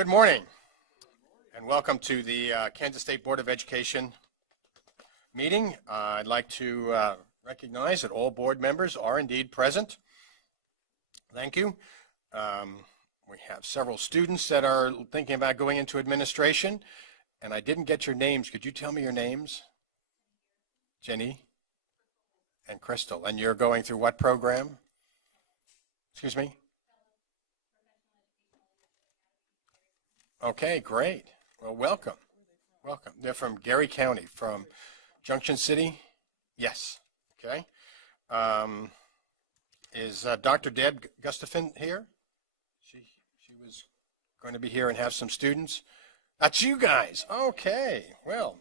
Good morning, and welcome to the Kansas State Board of Education meeting. I'd like to recognize that all board members are indeed present. Thank you. We have several students that are thinking about going into administration, and I didn't get your names. Could you tell me your names? Jenny and Crystal. And you're going through what program? Excuse me? Okay, great. Well, welcome. Welcome. They're from Gary County, from Junction City? Yes. Okay. Is Dr. Deb Gustafson here? She was going to be here and have some students. That's you guys. Okay. Well,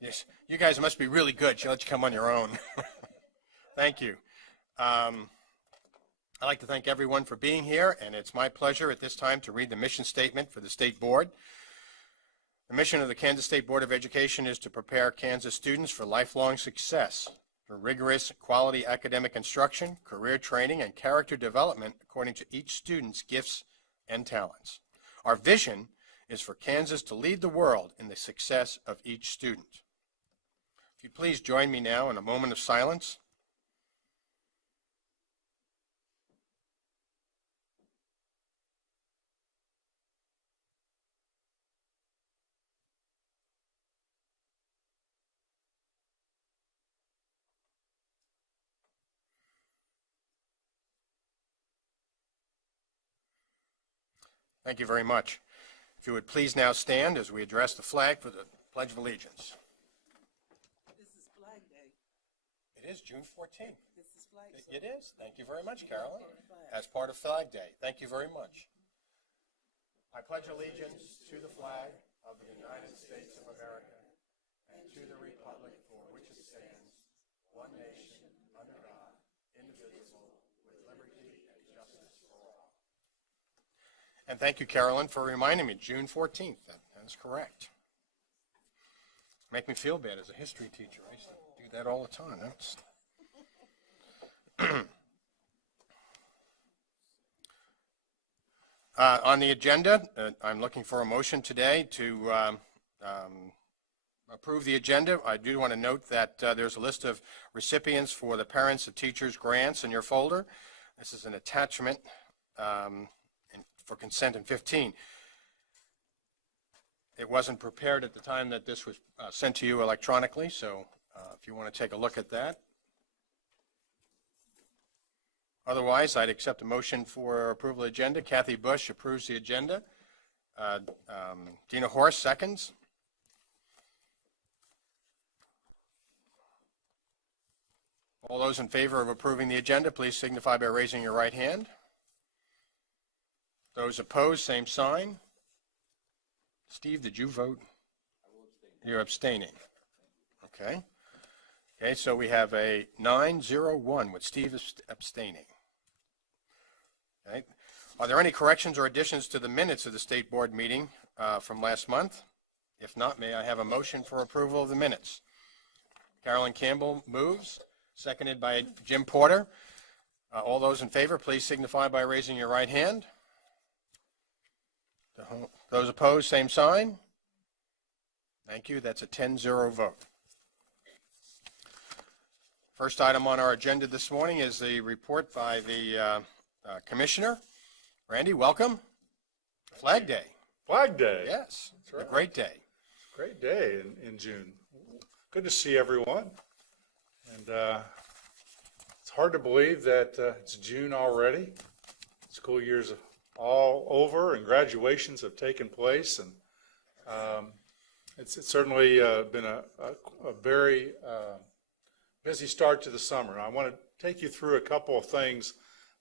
yes, you guys must be really good. She'll let you come on your own. Thank you. I'd like to thank everyone for being here, and it's my pleasure at this time to read the mission statement for the State Board. The mission of the Kansas State Board of Education is to prepare Kansas students for lifelong success through rigorous quality academic instruction, career training, and character development according to each student's gifts and talents. Our vision is for Kansas to lead the world in the success of each student. If you please join me now in a moment of silence. Thank you very much. If you would please now stand as we address the flag for the Pledge of Allegiance. This is Flag Day. It is June 14th. This is Flag Day. It is. Thank you very much, Carolyn. As part of Flag Day. Thank you very much. I pledge allegiance to the flag of the United States of America and to the republic for which it stands, one nation, under God, indivisible, with liberty and justice for all. And thank you, Carolyn, for reminding me, June 14th. That is correct. Make me feel bad as a history teacher. I used to do that all the time. That's on the agenda, I'm looking for a motion today to approve the agenda. I do want to note that there's a list of recipients for the Parents of Teachers grants in your folder. This is an attachment for consent in 15. It wasn't prepared at the time that this was sent to you electronically, so if you want to take a look at that. Otherwise, I'd accept a motion for approval of the agenda. Kathy Bush approves the agenda. Dina Horst seconds. All those in favor of approving the agenda, please signify by raising your right hand. Those opposed, same sign. Steve, did you vote? I will abstain. You're abstaining. Okay. Okay, so we have a 9-0-1 with Steve abstaining. Okay. Are there any corrections or additions to the minutes of the State Board meeting from last month? If not, may I have a motion for approval of the minutes? Carolyn Campbell moves, seconded by Jim Porter. All those in favor, please signify by raising your right hand. Those opposed, same sign. Thank you. That's a 10-0 vote. First item on our agenda this morning is the report by the Commissioner. Randy, welcome. Flag Day. Flag Day. Yes, That's right. A great day. Great day in June. Good to see everyone. And it's hard to believe that it's June already. School year's all over and graduations have taken place, and it's certainly been a very busy start to the summer. I want to take you through a couple of things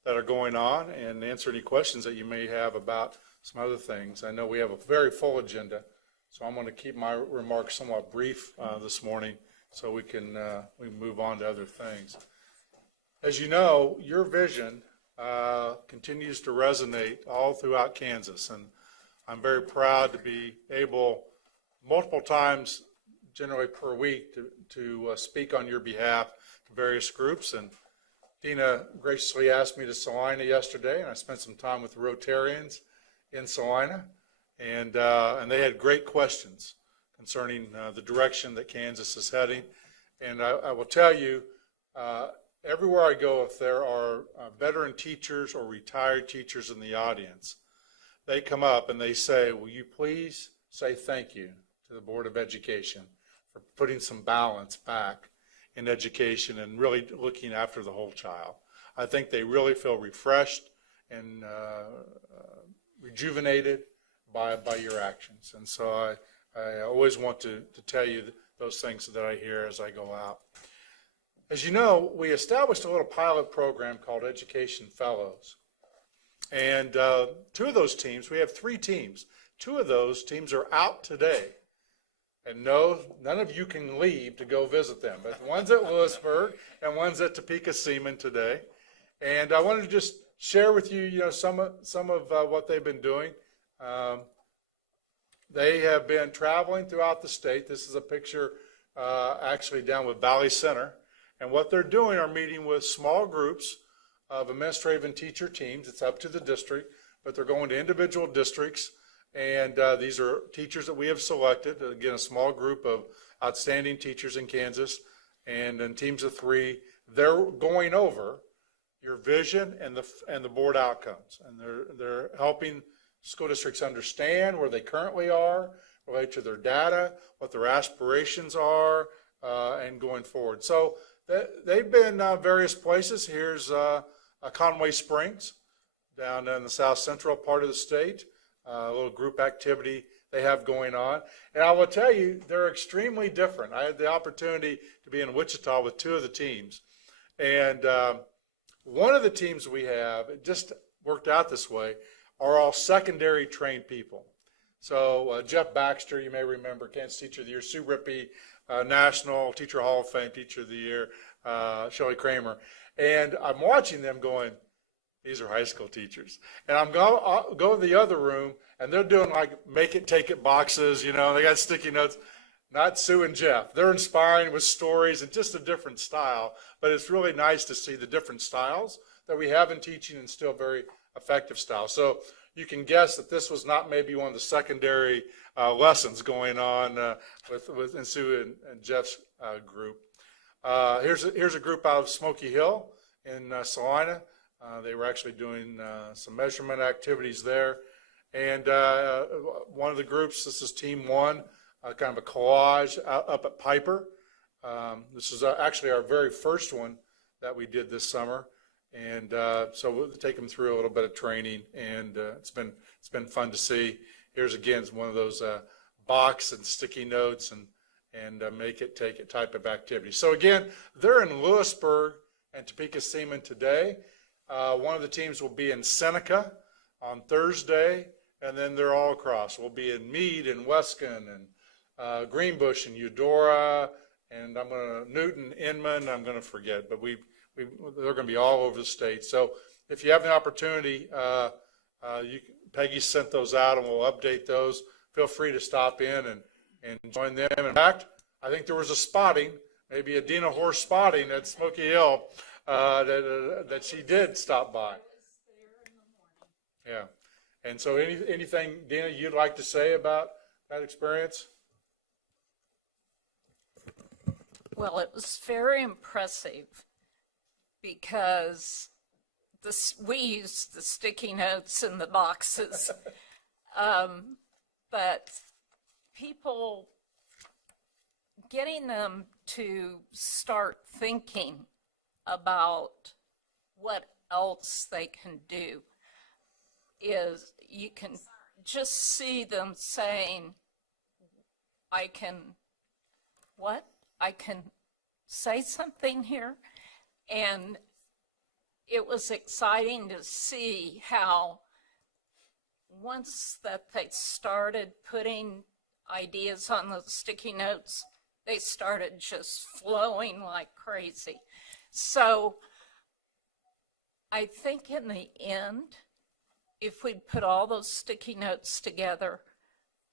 that are going on and answer any questions that you may have about some other things. I know we have a very full agenda, so I'm going to keep my remarks somewhat brief this morning so we can move on to other things. As you know, your vision continues to resonate all throughout Kansas, and I'm very proud to be able multiple times, generally per week, to speak on your behalf to various groups. And Dina graciously asked me to Salina yesterday, and I spent some time with the Rotarians in Salina, and they had great questions concerning the direction that Kansas is heading. And I will tell you, everywhere I go, if there are veteran teachers or retired teachers in the audience, they come up and they say, will you please say thank you to the Board of Education for putting some balance back in education and really looking after the whole child. I think they really feel refreshed and rejuvenated by your actions. And so I always want to tell you those things that I hear as I go out. As you know, we established a little pilot program called Education Fellows. And two of those teams, we have 3 teams. 2 of those teams are out today. And no, none of you can leave to go visit them. But one's at Lewisburg and one's at Topeka Seaman today. And I wanted to just share with you, some of what they've been doing. They have been traveling throughout the state. This is a picture actually down with Valley Center. And what they're doing are meeting with small groups of administrative and teacher teams. It's up to the district, but they're going to individual districts. And these are teachers that we have selected. Again, a small group of outstanding teachers in Kansas, and in teams of 3. They're going over your vision and the board outcomes, and they're helping school districts understand where they currently are, related to their data, what their aspirations are, and going forward. So they've been various places. Here's Conway Springs, down in the south central part of the state. A little group activity they have going on. And I will tell you, they're extremely different. I had the opportunity to be in Wichita with 2 of the teams. And one of the teams we have, it just worked out this way, are all secondary trained people. So Jeff Baxter, you may remember, Kansas Teacher of the Year, Sue Rippey, National Teacher Hall of Fame Teacher of the Year, Shelley Kramer. And I'm watching them going, these are high school teachers. And I'll go to the other room, and they're doing like make it, take it boxes, they got sticky notes. Not Sue and Jeff. They're inspiring with stories and just a different style. But it's really nice to see the different styles that we have in teaching, and still very effective styles. So you can guess that this was not maybe one of the secondary lessons going on with Sue and Jeff's group. Here's a group out of Smoky Hill in Salina. They were actually doing some measurement activities there. And one of the groups, this is Team 1, kind of a collage up at Piper. This is actually our very first one that we did this summer. And so we'll take them through a little bit of training, and it's been fun to see. Here's again one of those box and sticky notes and make it, take it type of activity. So again, they're in Lewisburg and Topeka Seaman today. One of the teams will be in Seneca on Thursday, and then they're all across. We'll be in Meade and Weston and Greenbush and Eudora, and Newton, Inman, I'm going to forget, but they're going to be all over the state. So if you have the opportunity, Peggy sent those out, and we'll update those. Feel free to stop in and join them. In fact, I think there was a spotting, maybe a Dina horse spotting at Smoky Hill that she did stop by. Yeah. And so anything, Dina, you'd like to say about that experience? Well, it was very impressive because we used the sticky notes in the boxes, but people, getting them to start thinking about what else they can do is, you can just see them saying, I can say something here. And it was exciting to see how once that they started putting ideas on those sticky notes, they started just flowing like crazy. So I think in the end, if we'd put all those sticky notes together,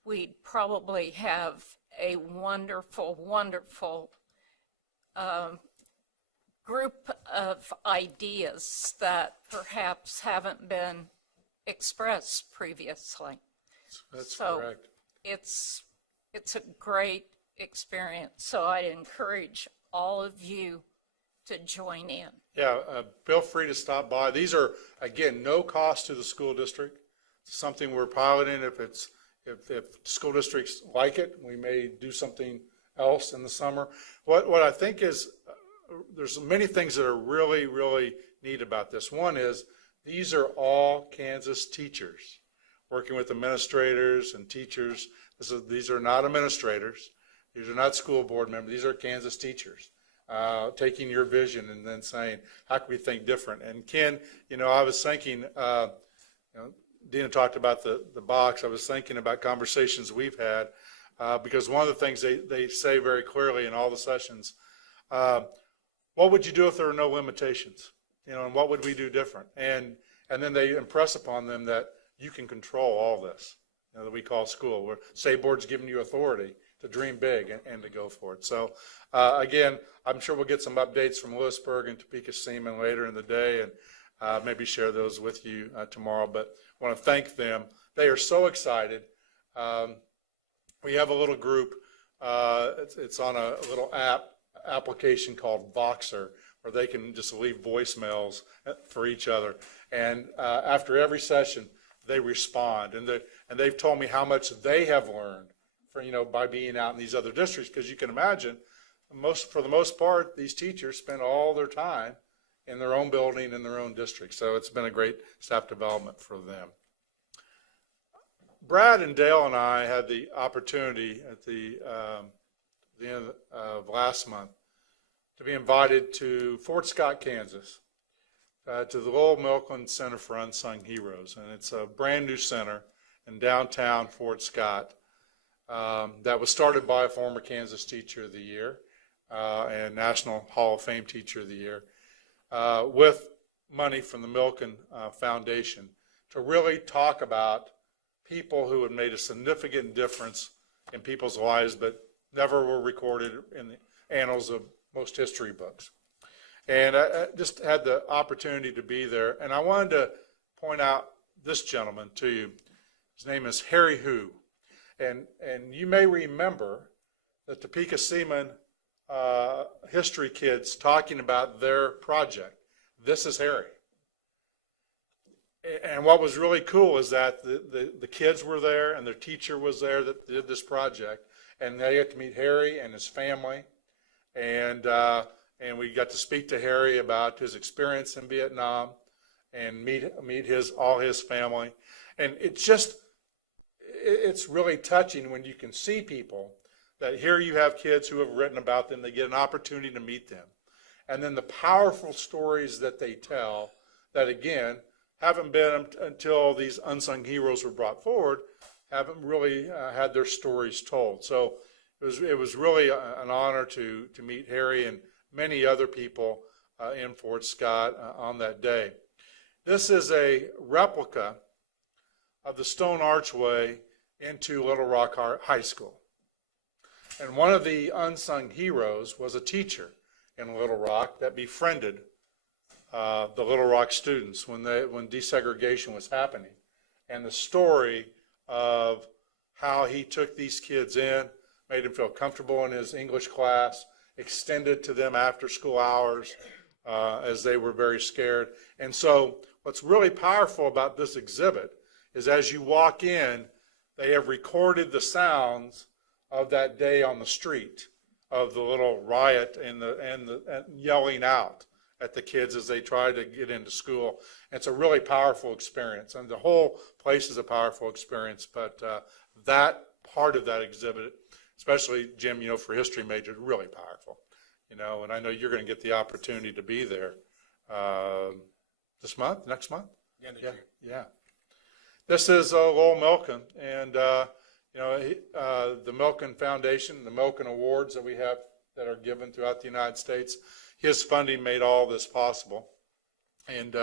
we'd probably have a wonderful, wonderful group of ideas that perhaps haven't been expressed previously. That's So correct. it's a great experience. So I'd encourage all of you to join in. Yeah, feel free to stop by. These are, again, no cost to the school district. It's something we're piloting. If school districts like it, we may do something else in the summer. What I think is, there's many things that are really, really neat about this. One is, these are all Kansas teachers working with administrators and teachers. These are not administrators. These are not school board members. These are Kansas teachers. Taking your vision and then saying, how can we think different? And Ken, I was thinking, Dina talked about the box. I was thinking about conversations we've had, because one of the things they say very clearly in all the sessions, what would you do if there were no limitations? And what would we do different? And then they impress upon them that you can control all this, that we call school, where State Board's giving you authority to dream big and to go for it. So again, I'm sure we'll get some updates from Lewisburg and Topeka Seaman later in the day, and maybe share those with you tomorrow. But I want to thank them. They are so excited. We have a little group. It's on a little application called Voxer, where they can just leave voicemails for each other. And after every session, they respond. And they've told me how much they have learned by being out in these other districts, because you can imagine, for the most part, these teachers spend all their time in their own building, in their own district. So it's been a great staff development for them. Brad and Dale and I had the opportunity at the end of last month to be invited to Fort Scott, Kansas, to the Lowell Milkland Center for Unsung Heroes. And it's a brand new center in downtown Fort Scott. That was started by a former Kansas Teacher of the Year and National Hall of Fame Teacher of the Year, with money from the Milken Foundation, to really talk about people who had made a significant difference in people's lives but never were recorded in the annals of most history books. And I just had the opportunity to be there, and I wanted to point out this gentleman to you. His name is Harry Hu. And you may remember the Topeka Seaman history kids talking about their project. This is Harry. And what was really cool is that the kids were there and their teacher was there that did this project, and they got to meet Harry and his family, and we got to speak to Harry about his experience in Vietnam and meet all his family. And it's really touching when you can see people that here you have kids who have written about them, they get an opportunity to meet them. And then the powerful stories that they tell that, again, haven't been until these unsung heroes were brought forward, haven't really had their stories told. So it was really an honor to meet Harry and many other people in Fort Scott on that day. This is a replica of the stone archway into Little Rock High School. And one of the unsung heroes was a teacher in Little Rock that befriended the Little Rock students when desegregation was happening. And the story of how he took these kids in, made them feel comfortable in his English class, extended to them after school hours as they were very scared. And so what's really powerful about this exhibit is as you walk in, they have recorded the sounds of that day on the street, of the little riot and yelling out at the kids as they try to get into school. It's a really powerful experience, and the whole place is a powerful experience, but that part of that exhibit, especially Jim, for history majors, really powerful, and I know you're going to get the opportunity to be there next month? Yeah. This is Lowell Milken, and the Milken Foundation, the Milken Awards that we have that are given throughout the United States, his funding made all this possible, and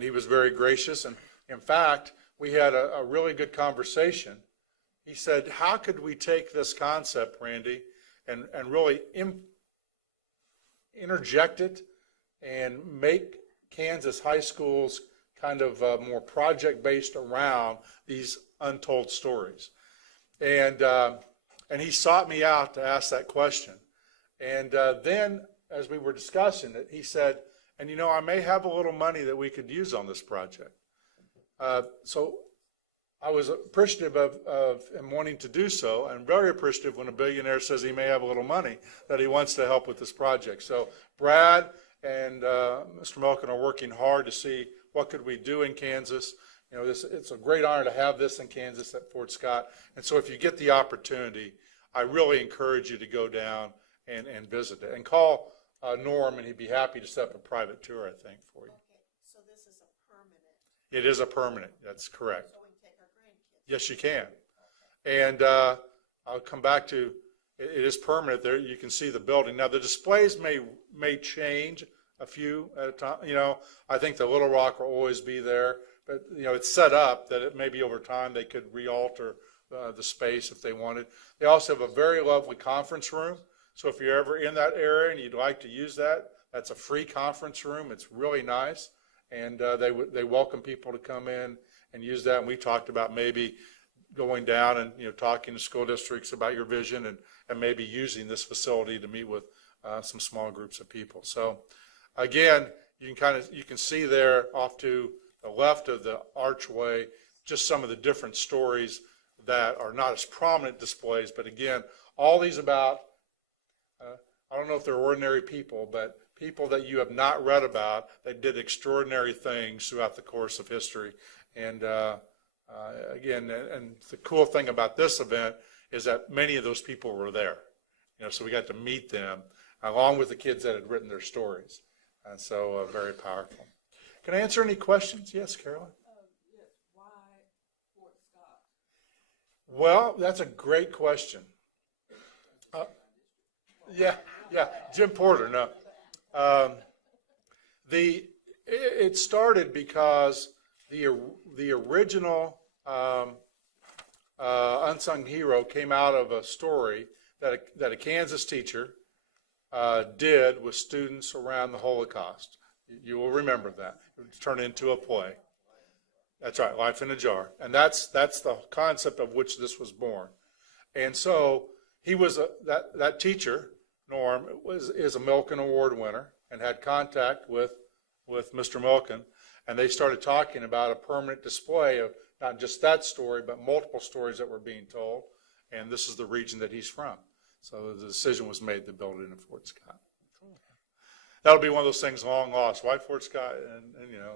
he was very gracious. And in fact, we had a really good conversation. He said, how could we take this concept, Randy, and really interject it and make Kansas high schools kind of more project-based around these untold stories. And he sought me out to ask that question. And then, as we were discussing it, he said, and you know, I may have a little money that we could use on this project. So I was appreciative of him wanting to do so, and very appreciative when a billionaire says he may have a little money that he wants to help with this project. So Brad and Mr. Milken are working hard to see what could we do in Kansas. You know, it's a great honor to have this in Kansas at Fort Scott. And so if you get the opportunity, I really encourage you to go down and visit it. And call Norm, and he'd be happy to set up a private tour, I think, for you. Okay, so this is a permanent, It is a permanent, that's correct. so we can take our grandkids. Yes, you can. And I'll come back to, it is permanent there. You can see the building. Now, the displays may change a few at a time. You know, I think the Little Rock will always be there. But, you know, it's set up that it maybe over time they could re-alter the space if they wanted. They also have a very lovely conference room. So if you're ever in that area and you'd like to use that, that's a free conference room. It's really nice. And they welcome people to come in and use that. And we talked about maybe going down and, you know, talking to school districts about your vision and maybe using this facility to meet with some small groups of people. So again, you can see there off to the left of the archway just some of the different stories that are not as prominent displays, but again, all these about, I don't know if they're ordinary people, but people that you have not read about that did extraordinary things throughout the course of history. And again, and the cool thing about this event is that many of those people were there. You know, so we got to meet them along with the kids that had written their stories. And so very powerful. Can I answer any questions? Yes, Carolyn? Yes, why Fort Scott? Well, that's a great question. Yeah, Jim Porter, no. It started because the original unsung hero came out of a story that a Kansas teacher did with students around the Holocaust. You will remember that. It was turned into a play. That's right, Life in a Jar. And that's the concept of which this was born. And so he was that teacher, Norm, is a Milken Award winner and had contact with Mr. Milken, and they started talking about a permanent display of not just that story, but multiple stories that were being told. And this is the region that he's from. So the decision was made to build it in Fort Scott. That'll be one of those things long lost. Why Fort Scott? And you know,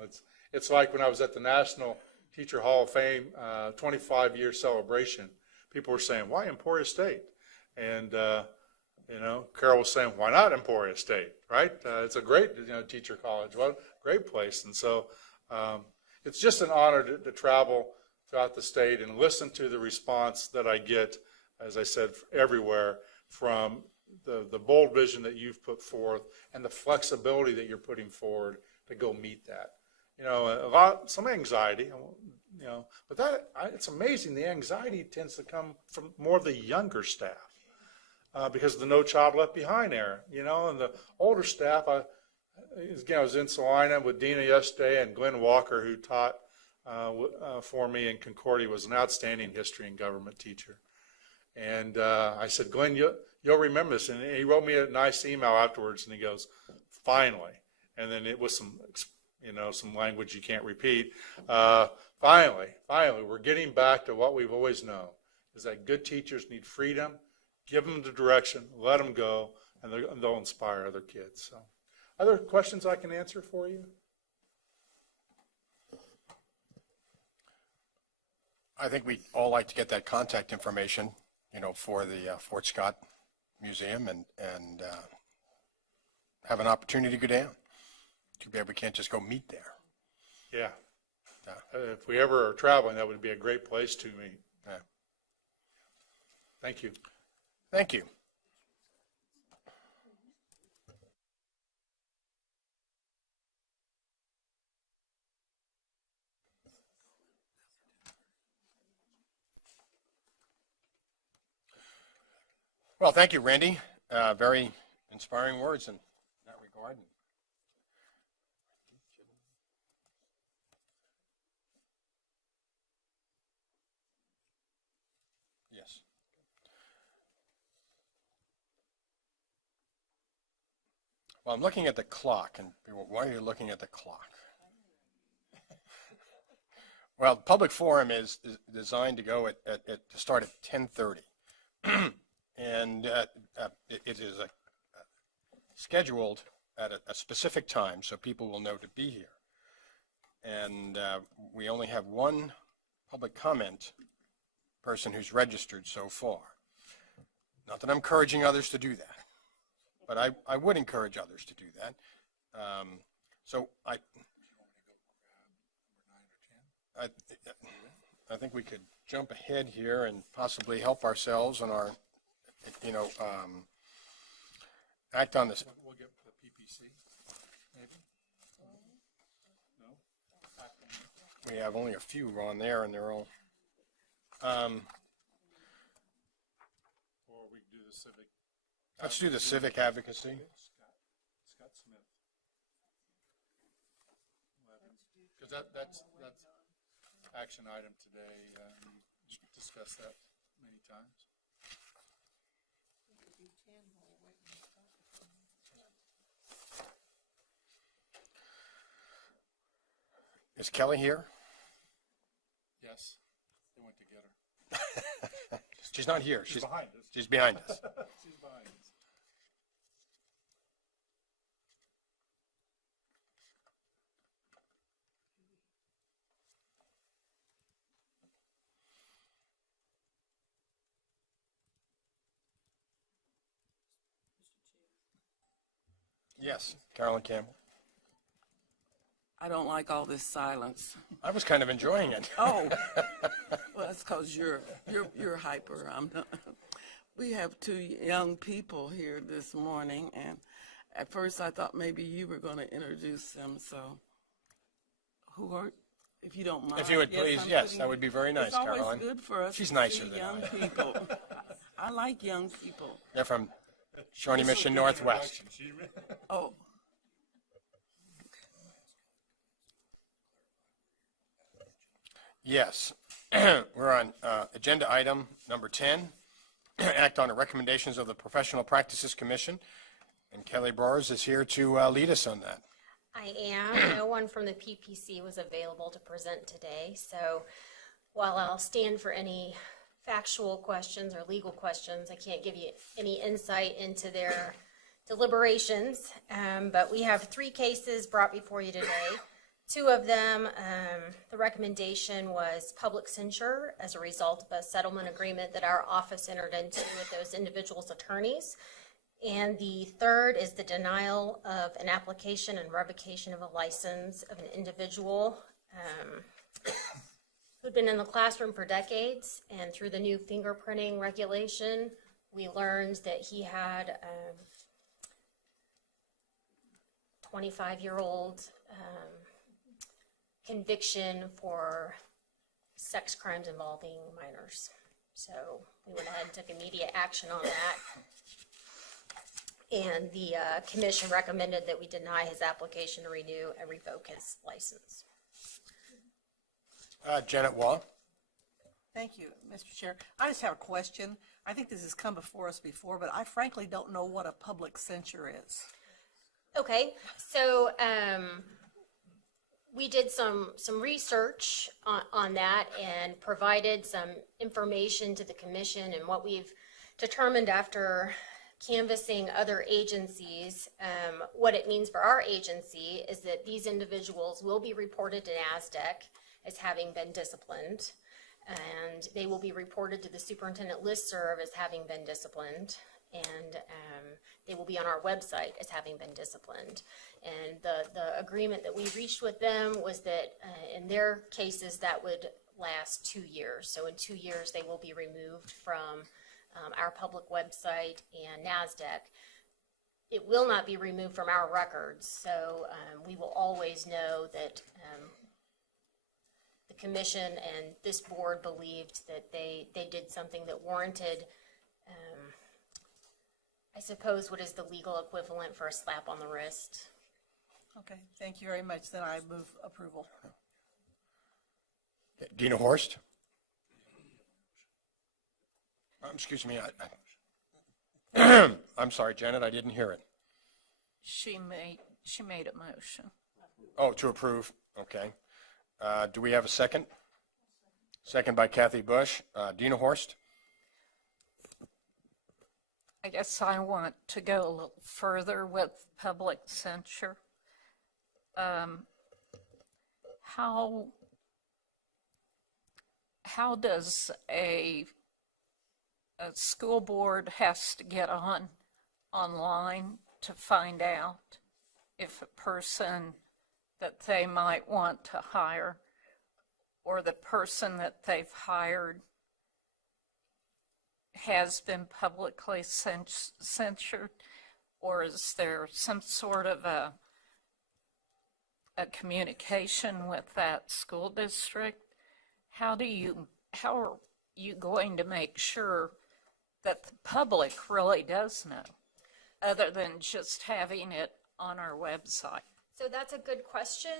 it's like when I was at the National Teacher Hall of Fame 25-year celebration. People were saying, "Why Emporia State?" And you know, Carol was saying, "Why not Emporia State?" Right? It's a great, you know, teacher college. What a great place. And so it's just an honor to travel throughout the state and listen to the response that I get, as I said, everywhere from the bold vision that you've put forth and the flexibility that you're putting forward to go meet that. You know, some anxiety, you know, but it's amazing. The anxiety tends to come from more of the younger staff because of the No Child Left Behind era, you know, and the older staff. I was in Salina with Dina yesterday, and Glenn Walker, who taught for me in Concordia, was an outstanding history and government teacher. And I said, "Glenn, you'll remember this." And he wrote me a nice email afterwards, and he goes, "Finally." And then it was some language you can't repeat. Finally, we're getting back to what we've always known, is that good teachers need freedom, give them the direction, let them go, and they'll inspire other kids. So, other questions I can answer for you? I think we'd all like to get that contact information, you know, for the Fort Scott Museum and have an opportunity to go down. Too bad we can't just go meet there. Yeah. If we ever are traveling, that would be a great place to meet. Yeah. Thank you. Thank you. Well, thank you, Randy. Very inspiring words in that regard. Well, I'm looking at the clock, and people, why are you looking at the clock? Well, the public forum is designed to go to start at 10:30. And it is scheduled at a specific time so people will know to be here. And we only have one public comment person who's registered so far. Not that I'm encouraging others to do that, but I would encourage others to do that. So I think we could jump ahead here and possibly help ourselves on our, act on this. We'll get the PPC, maybe? No? We have only a few on there, and they're all. Or we do the civic. Let's do the civic advocacy. Scott Smith. Because that's action item today. We discussed that many times. Is Kelly here? Yes, they went to get her. She's not here. She's behind us. She's behind us. She's behind us. Yes, Carolyn Campbell. I don't like all this silence. I was kind of enjoying it. Oh, well, that's because you're hyper. I'm not. We have two young people here this morning, and at first I thought maybe you were going to introduce them. So, who are, if you don't mind? If you would please, I'm yes, putting- that would be very nice, It's always Caroline. good for us. She's to nicer see than young I am. people. I like young people. They're from Shawnee Mission Northwest. Oh. Yes. We're on agenda item number 10, act on the recommendations of the Professional Practices Commission. And Kelly Brors is here to lead us on that. I am. No one from the PPC was available to present today, so while I'll stand for any factual questions or legal questions, I can't give you any insight into their deliberations. But we have 3 cases brought before you today. 2 of them, the recommendation was public censure as a result of a settlement agreement that our office entered into with those individuals' attorneys. And the third is the denial of an application and revocation of a license of an individual who'd been in the classroom for decades. And through the new fingerprinting regulation, we learned that he had 25-year-old conviction for sex crimes involving minors. So we went ahead and took immediate action on that. And the commission recommended that we deny his application to renew and revoke his license. Janet Waugh. Thank you, Mr. Chair. I just have a question. I think this has come before us before, but I frankly don't know what a public censure is. Okay, so we did some research on that and provided some information to the commission, and what we've determined after canvassing other agencies, what it means for our agency is that these individuals will be reported to NASDAQ as having been disciplined, and they will be reported to the superintendent listserv as having been disciplined, and they will be on our website as having been disciplined. And the agreement that we reached with them was that in their cases that would last 2 years. So in 2 years they will be removed from our public website and NASDAQ. It will not be removed from our records, so we will always know that the commission and this board believed that they did something that warranted, I suppose, what is the legal equivalent for a slap on the wrist. Okay, thank you very much. Then I move approval. Dina Horst. Excuse me. I'm sorry, Janet, I didn't hear it. She made a motion. Oh, to approve, okay. Do we have a second? Second by Kathy Bush. Dina Horst? I guess I want to go a little further with public censure. How does a school board has to get online to find out if a person that they might want to hire or the person that they've hired has been publicly censured? Or is there some sort of a communication with that school district? How are you going to make sure that the public really does know, other than just having it on our website? So that's a good question.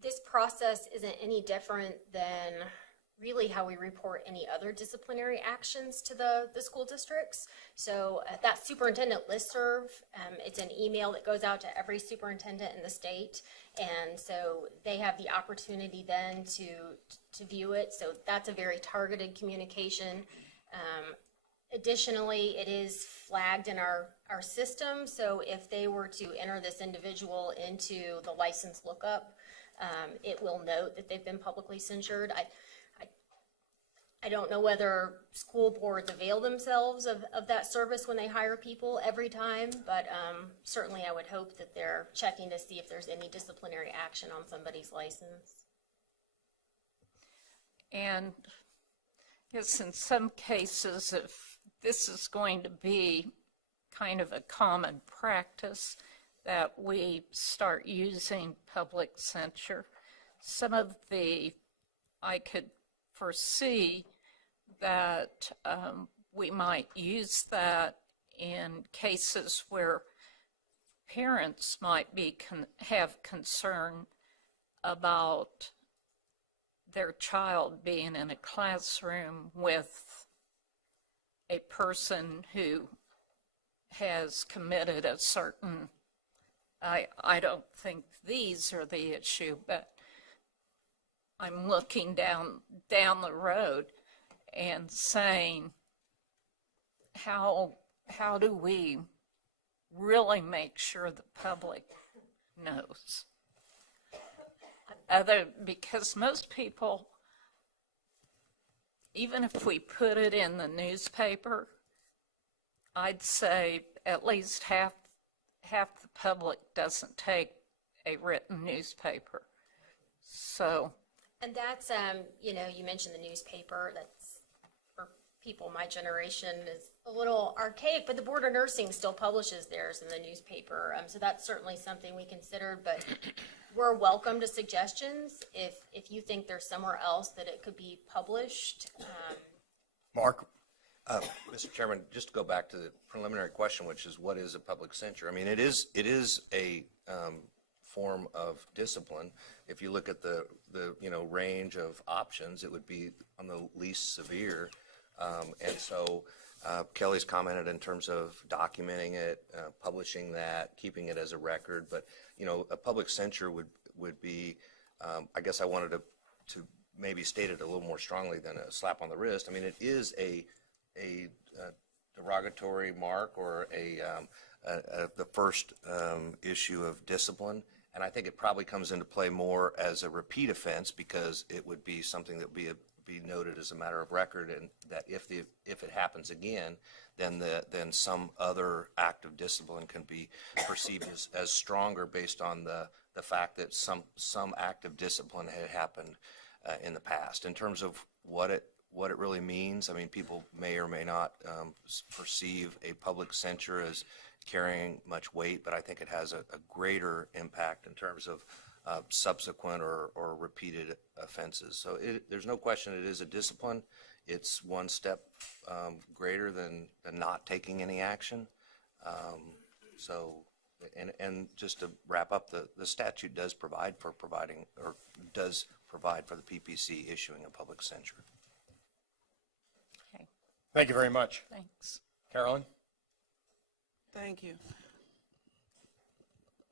This process isn't any different than really how we report any other disciplinary actions to the school districts. So that superintendent listserv, it's an email that goes out to every superintendent in the state. And so they have the opportunity then to view it. So that's a very targeted communication. Additionally, it is flagged in our system. So if they were to enter this individual into the license lookup, it will note that they've been publicly censured. I don't know whether school boards avail themselves of that service when they hire people every time, but certainly I would hope that they're checking to see if there's any disciplinary action on somebody's license. And yes, in some cases, if this is going to be kind of a common practice that we start using public censure, I could foresee that we might use that in cases where parents might have concern about their child being in a classroom with a person who has committed a certain, I don't think these are the issue, but I'm looking down the road and saying, how do we really make sure the public knows? Because most people, even if we put it in the newspaper, I'd say at least half the public doesn't take a written newspaper. So. And that's, you mentioned the newspaper. That's, for people my generation, is a little archaic, but the Board of Nursing still publishes theirs in the newspaper. So that's certainly something we considered, but we're welcome to suggestions if you think there's somewhere else that it could be published. Mark? Mr. Chairman, just to go back to the preliminary question, which is what is a public censure? I mean, it is a form of discipline. If you look at the range of options, it would be on the least severe. And so Kelly's commented in terms of documenting it, publishing that, keeping it as a record. But a public censure would be, I guess I wanted to maybe state it a little more strongly than a slap on the wrist. I mean, it is a derogatory mark or the first issue of discipline. And I think it probably comes into play more as a repeat offense, because it would be something that would be noted as a matter of record, and that if it happens again, then some other act of discipline can be perceived as stronger based on the fact that some act of discipline had happened in the past. In terms of what it really means, I mean, people may or may not perceive a public censure as carrying much weight, but I think it has a greater impact in terms of subsequent or repeated offenses. So there's no question it is a discipline. It's one step greater than not taking any action. And just to wrap up, the statute does provide for the PPC issuing a public censure. Okay, Thank you very much. thanks. Carolyn? Thank you.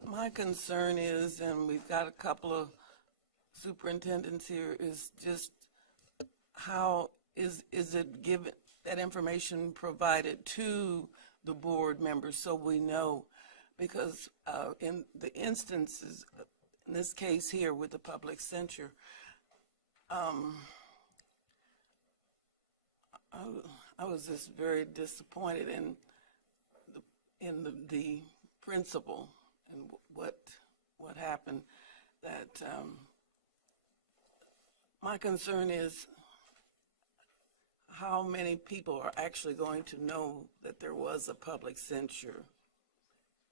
My concern is, and we've got a couple of superintendents here, is just how is it given, that information provided to the board members so we know? Because in the instances, in this case here with the public censure, I was just very disappointed in the principal and what happened. That my concern is how many people are actually going to know that there was a public censure.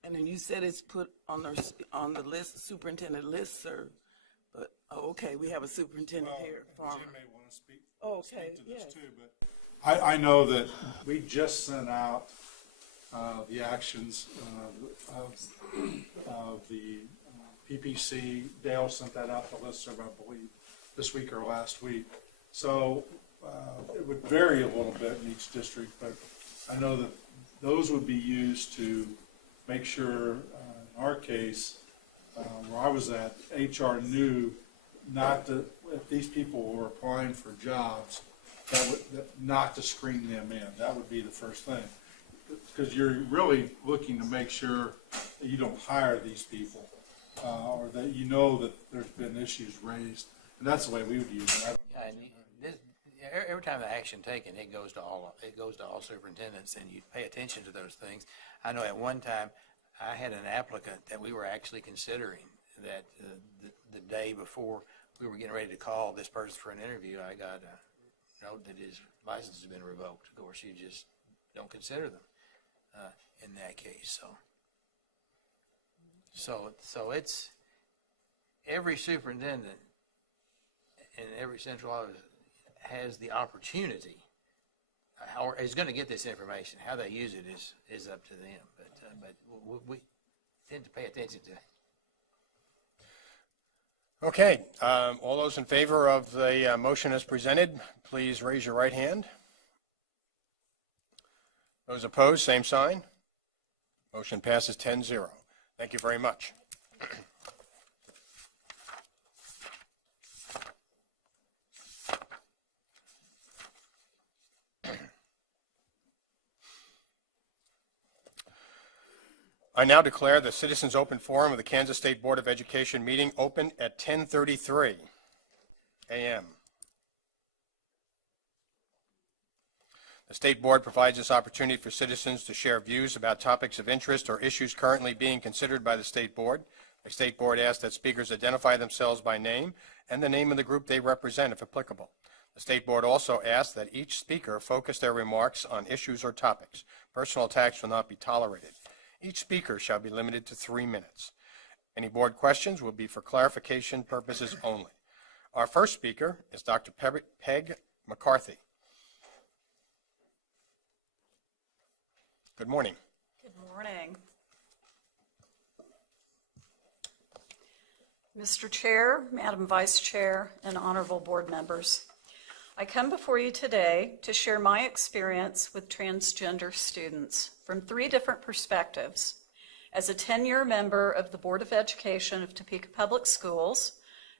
And then you said it's put on the list, superintendent listserv. But okay, we have a superintendent here. Farmer. Jim may want to speak. Okay, speak to this yes. too, but I know that we just sent out the actions of the PPC. Dale sent that out to listserv, I believe, this week or last week. So it would vary a little bit in each district, but I know that those would be used to make sure, in our case, where I was at, HR knew not to, if these people were applying for jobs, not to screen them in. That would be the first thing. Because you're really looking to make sure that you don't hire these people, or that you know that there's been issues raised. And that's the way we would use it. And every time the action taken, it goes to all superintendents, and you pay attention to those things. I know at one time I had an applicant that we were actually considering that the day before we were getting ready to call this person for an interview, I got a note that his license has been revoked. Of course, you just don't consider them in that case. So it's every superintendent in every central office has the opportunity, or is going to get this information. How they use it is up to them. But we tend to pay attention to it. Okay, all those in favor of the motion as presented, please raise your right hand. Those opposed, same sign. Motion passes 10-0. Thank you very much. I now declare the Citizens Open Forum of the Kansas State Board of Education meeting open at 10:33 a.m. The State Board provides this opportunity for citizens to share views about topics of interest or issues currently being considered by the State Board. The State Board asks that speakers identify themselves by name and the name of the group they represent, if applicable. The State Board also asks that each speaker focus their remarks on issues or topics. Personal attacks will not be tolerated. Each speaker shall be limited to 3 minutes. Any board questions will be for clarification purposes only. Our first speaker is Dr. Peg McCarthy. Good morning. Good morning. Mr. Chair, Madam Vice Chair, and honorable board members, I come before you today to share my experience with transgender students from 3 different perspectives: as a 10-year member of the Board of Education of Topeka Public Schools,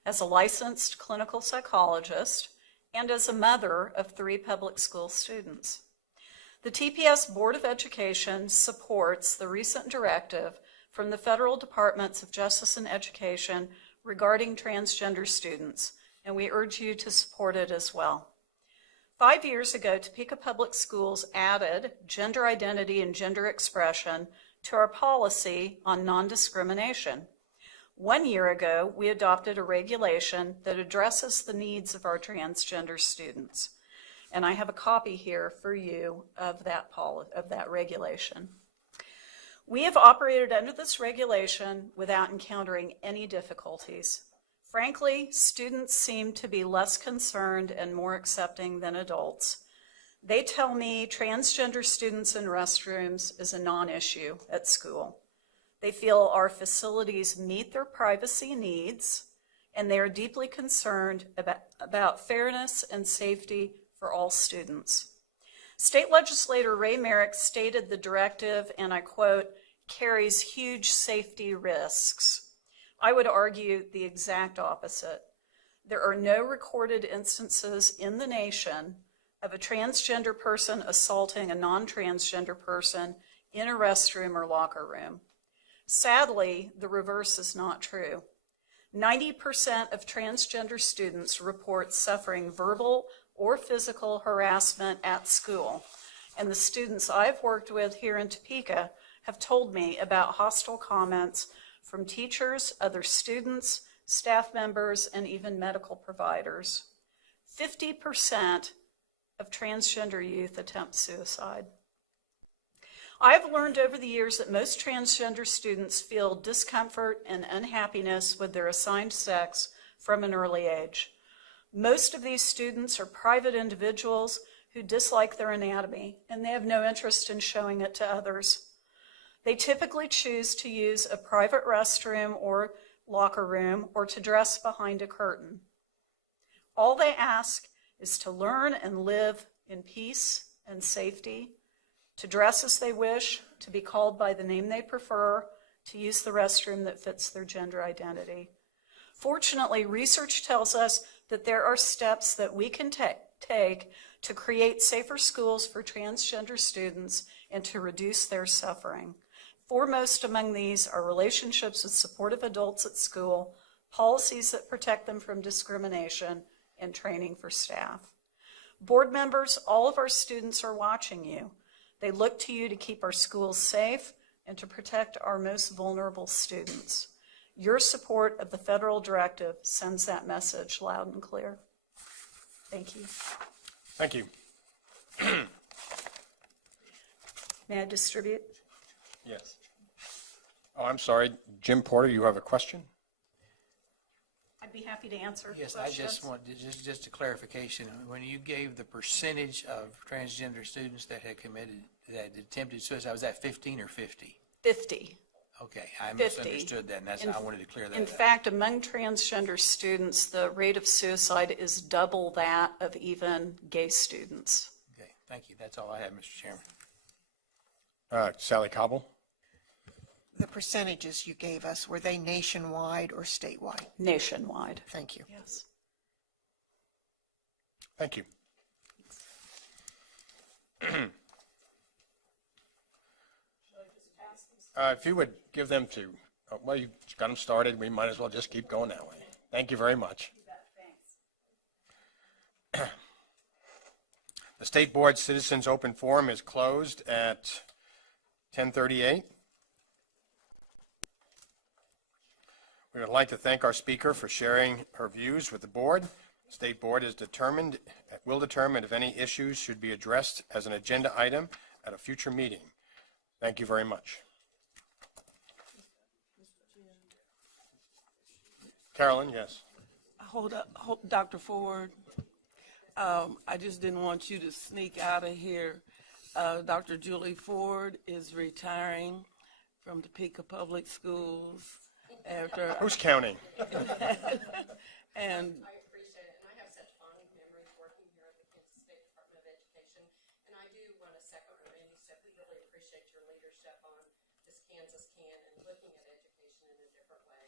as a licensed clinical psychologist, and as a mother of 3 public school students. The TPS Board of Education supports the recent directive from the Federal Departments of Justice and Education regarding transgender students, and we urge you to support it as well. 5 years ago, Topeka Public Schools added gender identity and gender expression to our policy on non-discrimination. 1 year ago, we adopted a regulation that addresses the needs of our transgender students. And I have a copy here for you of that regulation. We have operated under this regulation without encountering any difficulties. Frankly, students seem to be less concerned and more accepting than adults. They tell me transgender students in restrooms is a non-issue at school. They feel our facilities meet their privacy needs, and they are deeply concerned about fairness and safety for all students. State Legislator Ray Merrick stated the directive, and I quote, carries huge safety risks. I would argue the exact opposite. There are no recorded instances in the nation of a transgender person assaulting a non-transgender person in a restroom or locker room. Sadly, the reverse is not true. 90% of transgender students report suffering verbal or physical harassment at school, and the students I've worked with here in Topeka have told me about hostile comments from teachers, other students, staff members, and even medical providers. 50% of transgender youth attempt suicide. I've learned over the years that most transgender students feel discomfort and unhappiness with their assigned sex from an early age. Most of these students are private individuals who dislike their anatomy, and they have no interest in showing it to others. They typically choose to use a private restroom or locker room or to dress behind a curtain. All they ask is to learn and live in peace and safety, to dress as they wish, to be called by the name they prefer, to use the restroom that fits their gender identity. Fortunately, research tells us that there are steps that we can take to create safer schools for transgender students and to reduce their suffering. Foremost among these are relationships with supportive adults at school, policies that protect them from discrimination, and training for staff. Board members, all of our students are watching you. They look to you to keep our schools safe and to protect our most vulnerable students. Your support of the federal directive sends that message loud and clear. Thank you. Thank you. May I distribute? Yes. Oh, I'm sorry. Jim Porter, you have a question? I'd be happy to answer Yes, questions. I just want, just a clarification. When you gave the percentage of transgender students that had committed, that had attempted suicide, was that 15 or 50? 50. Okay, I 50. misunderstood that, and that's, I wanted to clear that In up. fact, among transgender students, the rate of suicide is double that of even gay students. Okay, thank you. That's all I have, Mr. Chairman. Sally Cobble? The percentages you gave us, were they nationwide or statewide? Nationwide. Thank you. Yes. Thank you. If you would give them to, well, you got them started, we might as well just keep going that way. Thank you very much. The State Board Citizens Open Forum is closed at 10:38. We would like to thank our speaker for sharing her views with the board. The State Board will determine if any issues should be addressed as an agenda item at a future meeting. Thank you very much. Carolyn, yes. Hold up, Dr. Ford. I just didn't want you to sneak out of here. Dr. Julie Ford is retiring from Topeka Public Schools after. Who's counting? And I appreciate it, and I have such fond memories working here at the Kansas State Department of Education. And I do want to second what Randy said. We really appreciate your leadership on this Kansas Can and looking at education in a different way.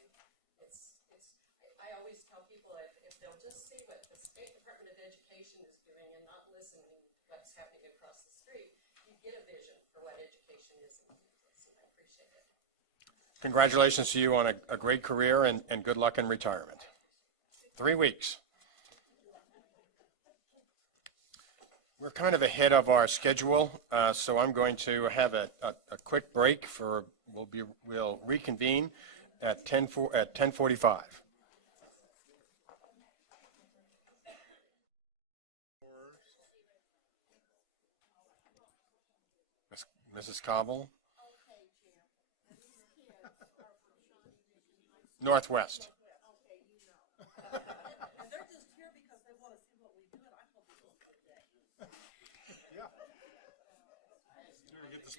I always tell people if they'll just see what the State Department of Education is doing and not listening to what's happening across the street, you get a vision for what education is in Kansas, and I appreciate it. Congratulations to you on a great career and good luck in retirement. 3 weeks. We're kind of ahead of our schedule, so I'm going to have a quick break for, we'll reconvene at 10:45. Mrs. Cobble? Northwest.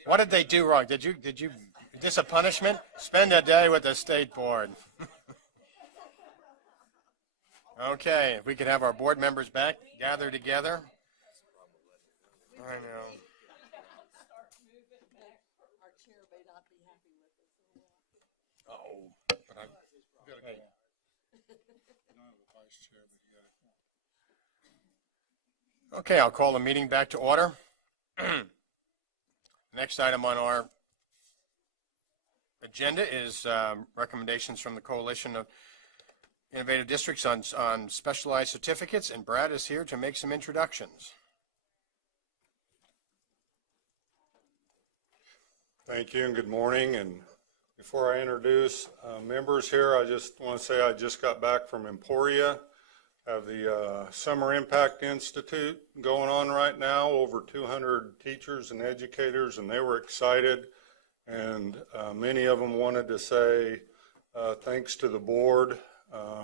What did they do wrong? Did you, is this a punishment? Spend a day with the state board. Okay, if we could have our board members back, gather together. I know. Our chair may not be happy Oh, but hey. Okay, I'll call the meeting back to order. Next item on our agenda is recommendations from the Coalition of Innovative Districts on specialized certificates, and Brad is here to make some introductions. Thank you and good morning. And before I introduce members here, I just want to say I just got back from Emporia. Have the Summer Impact Institute going on right now, over 200 teachers and educators, and they were excited. And many of them wanted to say thanks to the board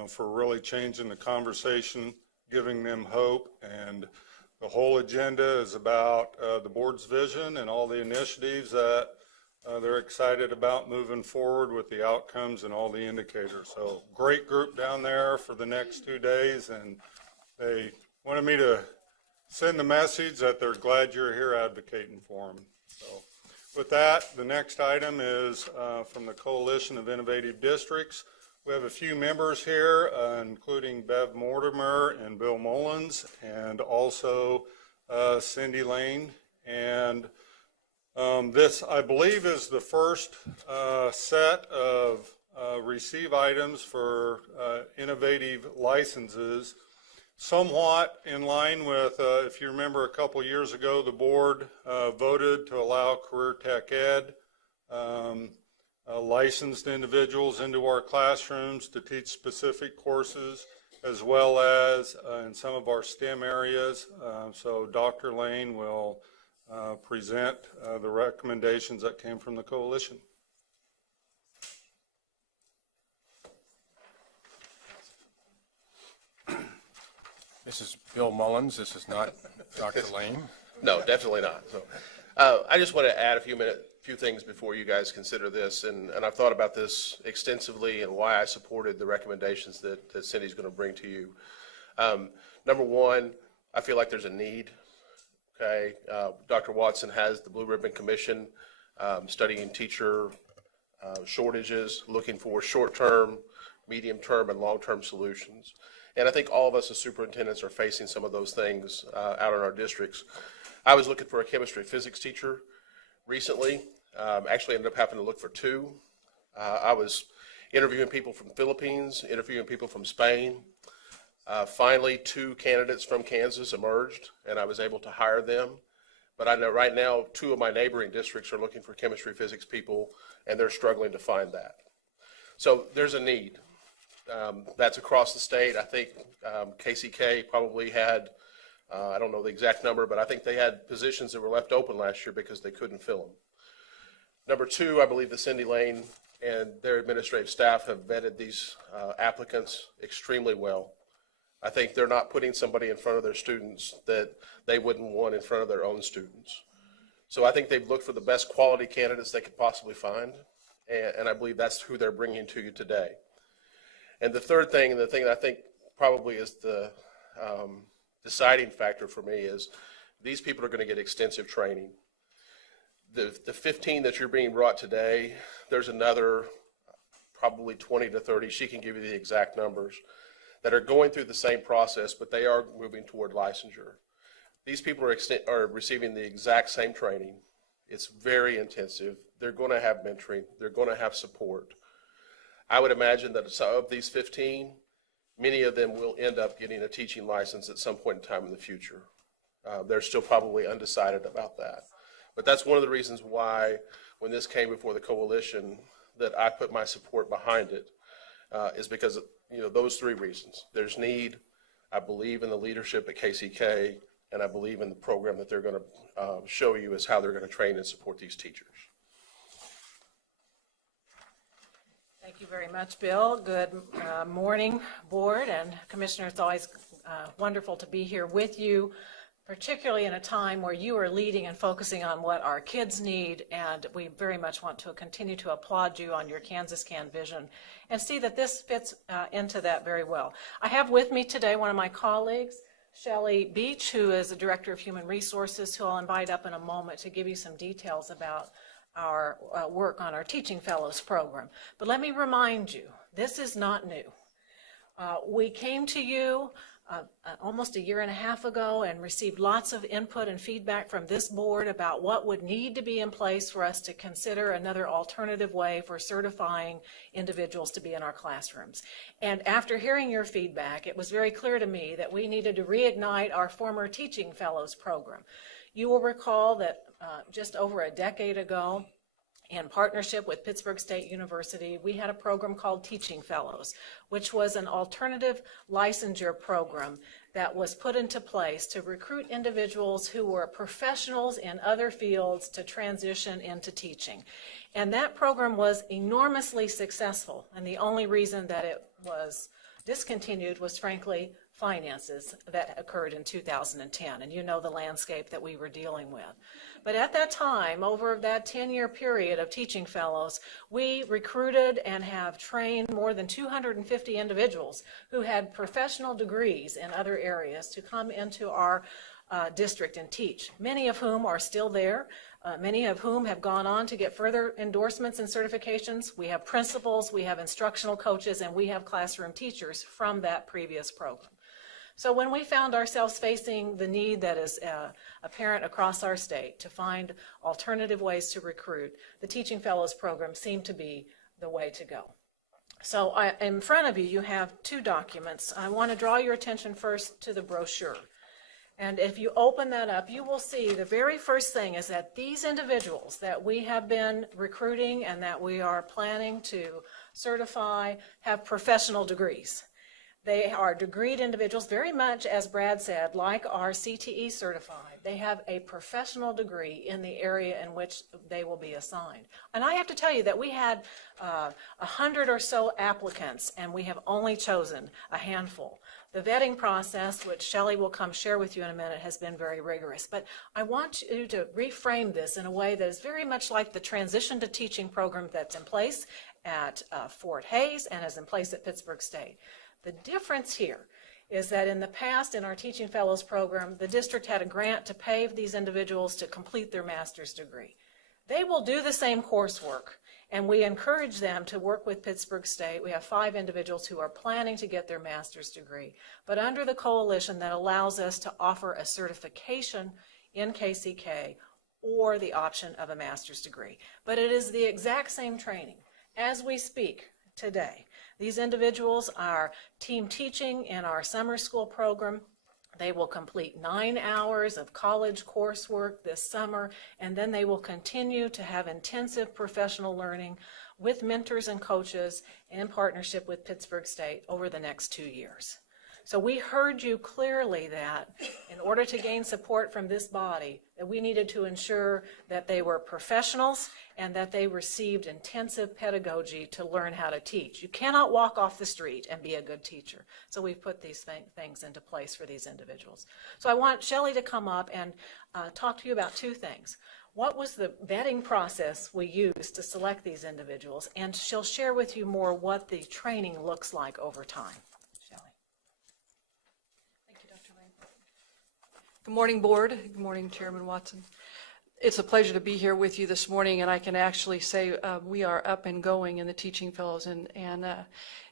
for really changing the conversation, giving them hope. And the whole agenda is about the board's vision and all the initiatives that they're excited about moving forward with the outcomes and all the indicators. So great group down there for the next 2 days, and they wanted me to send the message that they're glad you're here advocating for them. So with that, the next item is from the Coalition of Innovative Districts. We have a few members here, including Bev Mortimer and Bill Mullins, and also Cindy Lane. And this, I believe, is the first set of receive items for innovative licenses, somewhat in line with, if you remember a couple years ago, the board voted to allow Career Tech Ed licensed individuals into our classrooms to teach specific courses, as well as in some of our STEM areas. So Dr. Lane will present the recommendations that came from the coalition. This is Bill Mullins. This is not Dr. Lane. No, definitely not. So, I just want to add a few things before you guys consider this, and I've thought about this extensively and why I supported the recommendations that Cindy's going to bring to you. Number one, I feel like there's a need. Okay, Dr. Watson has the Blue Ribbon Commission studying teacher shortages, looking for short-term, medium-term, and long-term solutions. And I think all of us as superintendents are facing some of those things out in our districts. I was looking for a chemistry physics teacher recently. Actually ended up having to look for two. I was interviewing people from the Philippines, interviewing people from Spain. Finally, two candidates from Kansas emerged, and I was able to hire them. But I know right now, two of my neighboring districts are looking for chemistry physics people, and they're struggling to find that. So there's a need. That's across the state. I think KCK probably had, I don't know the exact number, but I think they had positions that were left open last year because they couldn't fill them. Number two, I believe the Cindy Lane and their administrative staff have vetted these applicants extremely well. I think they're not putting somebody in front of their students that they wouldn't want in front of their own students. So I think they've looked for the best quality candidates they could possibly find, and I believe that's who they're bringing to you today. And the third thing, and the thing that I think probably is the deciding factor for me, is these people are going to get extensive training. The 15 that you're being brought today, there's another probably 20 to 30, she can give you the exact numbers, that are going through the same process, but they are moving toward licensure. These people are receiving the exact same training. It's very intensive. They're going to have mentoring. They're going to have support. I would imagine that of these 15, many of them will end up getting a teaching license at some point in time in the future. They're still probably undecided about that. But that's one of the reasons why, when this came before the coalition, that I put my support behind it, is because those three reasons. There's need, I believe in the leadership at KCK, and I believe in the program that they're going to show you is how they're going to train and support these teachers. Thank you very much, Bill. Good morning, board and commissioners. It's always wonderful to be here with you, particularly in a time where you are leading and focusing on what our kids need, and we very much want to continue to applaud you on your Kansas Can vision and see that this fits into that very well. I have with me today one of my colleagues, Shelley Beach, who is the Director of Human Resources, who I'll invite up in a moment to give you some details about our work on our Teaching Fellows program. But let me remind you, this is not new. We came to you almost a year and a half ago and received lots of input and feedback from this board about what would need to be in place for us to consider another alternative way for certifying individuals to be in our classrooms. And after hearing your feedback, it was very clear to me that we needed to reignite our former Teaching Fellows program. You will recall that just over a decade ago, in partnership with Pittsburgh State University, we had a program called Teaching Fellows, which was an alternative licensure program that was put into place to recruit individuals who were professionals in other fields to transition into teaching. And that program was enormously successful, and the only reason that it was discontinued was, frankly, finances that occurred in 2010, and you know the landscape that we were dealing with. But at that time, over that 10-year period of Teaching Fellows, we recruited and have trained more than 250 individuals who had professional degrees in other areas to come into our district and teach, many of whom are still there, many of whom have gone on to get further endorsements and certifications. We have principals, we have instructional coaches, and we have classroom teachers from that previous program. So when we found ourselves facing the need that is apparent across our state to find alternative ways to recruit, the Teaching Fellows program seemed to be the way to go. So in front of you, you have two documents. I want to draw your attention first to the brochure. And if you open that up, you will see the very first thing is that these individuals that we have been recruiting and that we are planning to certify have professional degrees. They are degreed individuals, very much, as Brad said, like our CTE certified. They have a professional degree in the area in which they will be assigned. And I have to tell you that we had 100 or so applicants, and we have only chosen a handful. The vetting process, which Shelley will come share with you in a minute, has been very rigorous. But I want you to reframe this in a way that is very much like the transition to teaching program that's in place at Fort Hays and is in place at Pittsburgh State. The difference here is that in the past, in our Teaching Fellows program, the district had a grant to pay these individuals to complete their master's degree. They will do the same coursework, and we encourage them to work with Pittsburgh State. We have 5 individuals who are planning to get their master's degree, but under the coalition that allows us to offer a certification in KCK or the option of a master's degree. But it is the exact same training. As we speak today, these individuals are team teaching in our summer school program. They will complete 9 hours of college coursework this summer, and then they will continue to have intensive professional learning with mentors and coaches in partnership with Pittsburgh State over the next 2 years. So we heard you clearly that in order to gain support from this body, that we needed to ensure that they were professionals and that they received intensive pedagogy to learn how to teach. You cannot walk off the street and be a good teacher. So we've put these things into place for these individuals. So I want Shelley to come up and talk to you about 2 things. What was the vetting process we used to select these individuals? And she'll share with you more what the training looks like over time. Good morning, Board. Good morning, Chairman Watson. It's a pleasure to be here with you this morning, and I can actually say we are up and going in the Teaching Fellows, and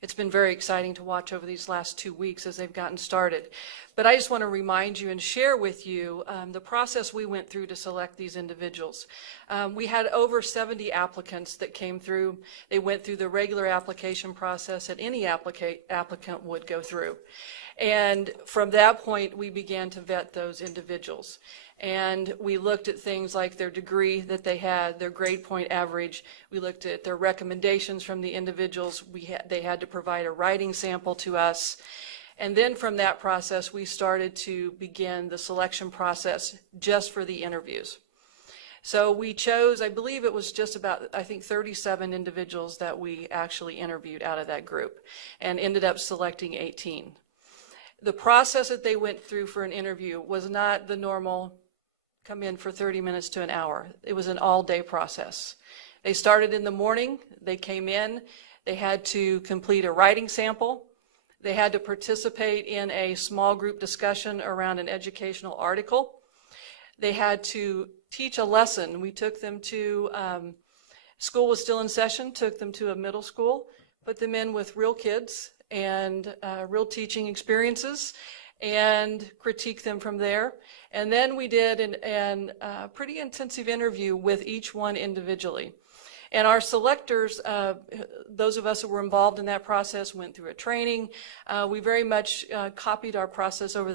it's been very exciting to watch over these last 2 weeks as they've gotten started. But I just want to remind you and share with you the process we went through to select these individuals. We had over 70 applicants that came through. They went through the regular application process that any applicant would go through. And from that point, we began to vet those individuals. And we looked at things like their degree that they had, their grade point average. We looked at their recommendations from the individuals. They had to provide a writing sample to us. And then from that process, we started to begin the selection process just for the interviews. So we chose, I believe it was just about, 37 individuals that we actually interviewed out of that group and ended up selecting 18. The process that they went through for an interview was not the normal come in for 30 minutes to an hour. It was an all-day process. They started in the morning, they came in, they had to complete a writing sample, they had to participate in a small group discussion around an educational article. they had to teach a lesson. We took them to, school was still in session, took them to a middle school, put them in with real kids and real teaching experiences, and critique them from there. And then we did a pretty intensive interview with each one individually. And our selectors, those of us who were involved in that process, went through a training. We very much copied our process over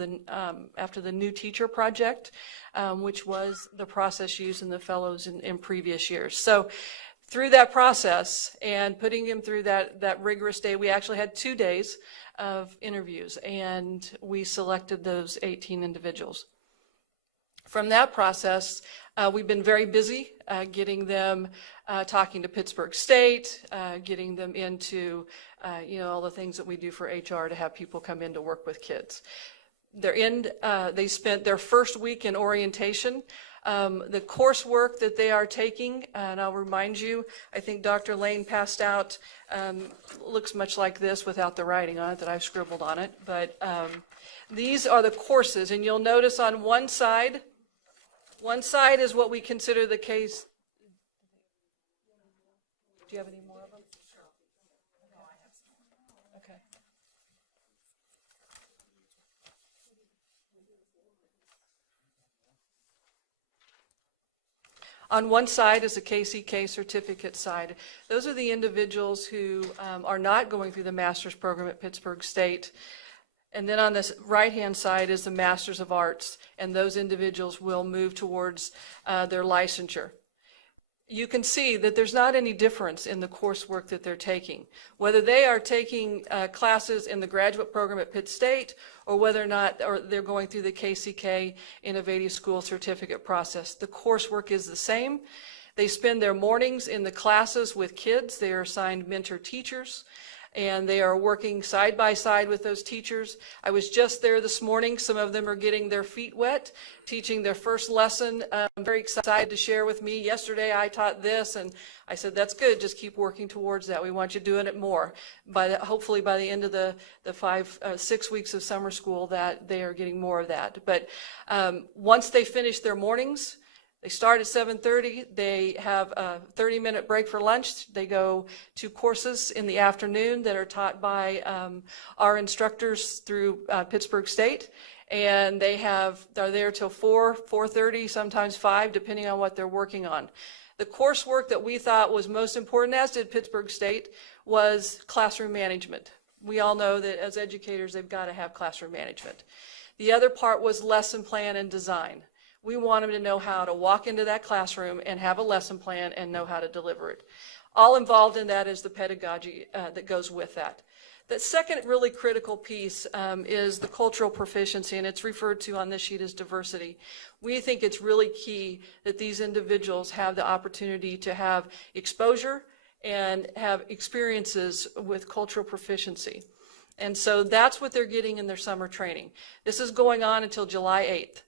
after the New Teacher Project, which was the process used in the fellows in previous years. So through that process and putting them through that rigorous day, we actually had 2 days of interviews, and we selected those 18 individuals. From that process, we've been very busy getting them talking to Pittsburgh State, getting them into all the things that we do for HR to have people come in to work with kids. They spent their first week in orientation. The coursework that they are taking, and I'll remind you, I think Dr. Lane passed out, looks much like this without the writing on it that I've scribbled on it, but these are the courses, and you'll notice on one side is what we consider the case. Do you have any more of them? Okay. On one side is the KCK certificate side. Those are the individuals who are not going through the master's program at Pittsburgh State. And then on this right-hand side is the Masters of Arts, and those individuals will move towards their licensure. You can see that there's not any difference in the coursework that they're taking. Whether they are taking classes in the graduate program at Pitt State, or whether or not they're going through the KCK Innovative School Certificate process, the coursework is the same. They spend their mornings in the classes with kids. They are assigned mentor teachers, and they are working side by side with those teachers. I was just there this morning. Some of them are getting their feet wet, teaching their first lesson. I'm very excited to share with me. Yesterday I taught this, and I said, that's good, just keep working towards that. We want you doing it more. Hopefully by the end of the 6 weeks of summer school that they are getting more of that. But once they finish their mornings, they start at 7:30. They have a 30-minute break for lunch. They go to courses in the afternoon that are taught by our instructors through Pittsburgh State. And they're there till 4:30, sometimes 5, depending on what they're working on. The coursework that we thought was most important, as did Pittsburgh State, was classroom management. We all know that as educators, they've got to have classroom management. The other part was lesson plan and design. We want them to know how to walk into that classroom and have a lesson plan and know how to deliver it. All involved in that is the pedagogy that goes with that. The second really critical piece is the cultural proficiency, and it's referred to on this sheet as diversity. We think it's really key that these individuals have the opportunity to have exposure and have experiences with cultural proficiency. And so that's what they're getting in their summer training. This is going on until July 8th.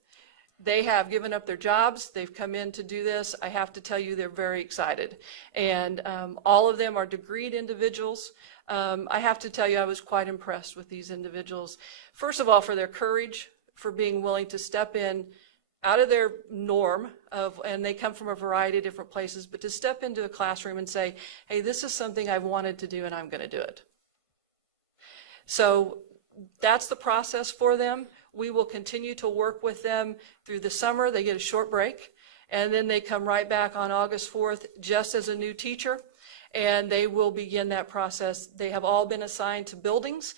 They have given up their jobs. They've come in to do this. I have to tell you, they're very excited. And all of them are degreed individuals. I have to tell you, I was quite impressed with these individuals. First of all, for their courage, for being willing to step in out of their norm and they come from a variety of different places, but to step into a classroom and say, hey, this is something I've wanted to do and I'm going to do it. So that's the process for them. We will continue to work with them through the summer. They get a short break, and then they come right back on August 4th just as a new teacher, and they will begin that process. They have all been assigned to buildings.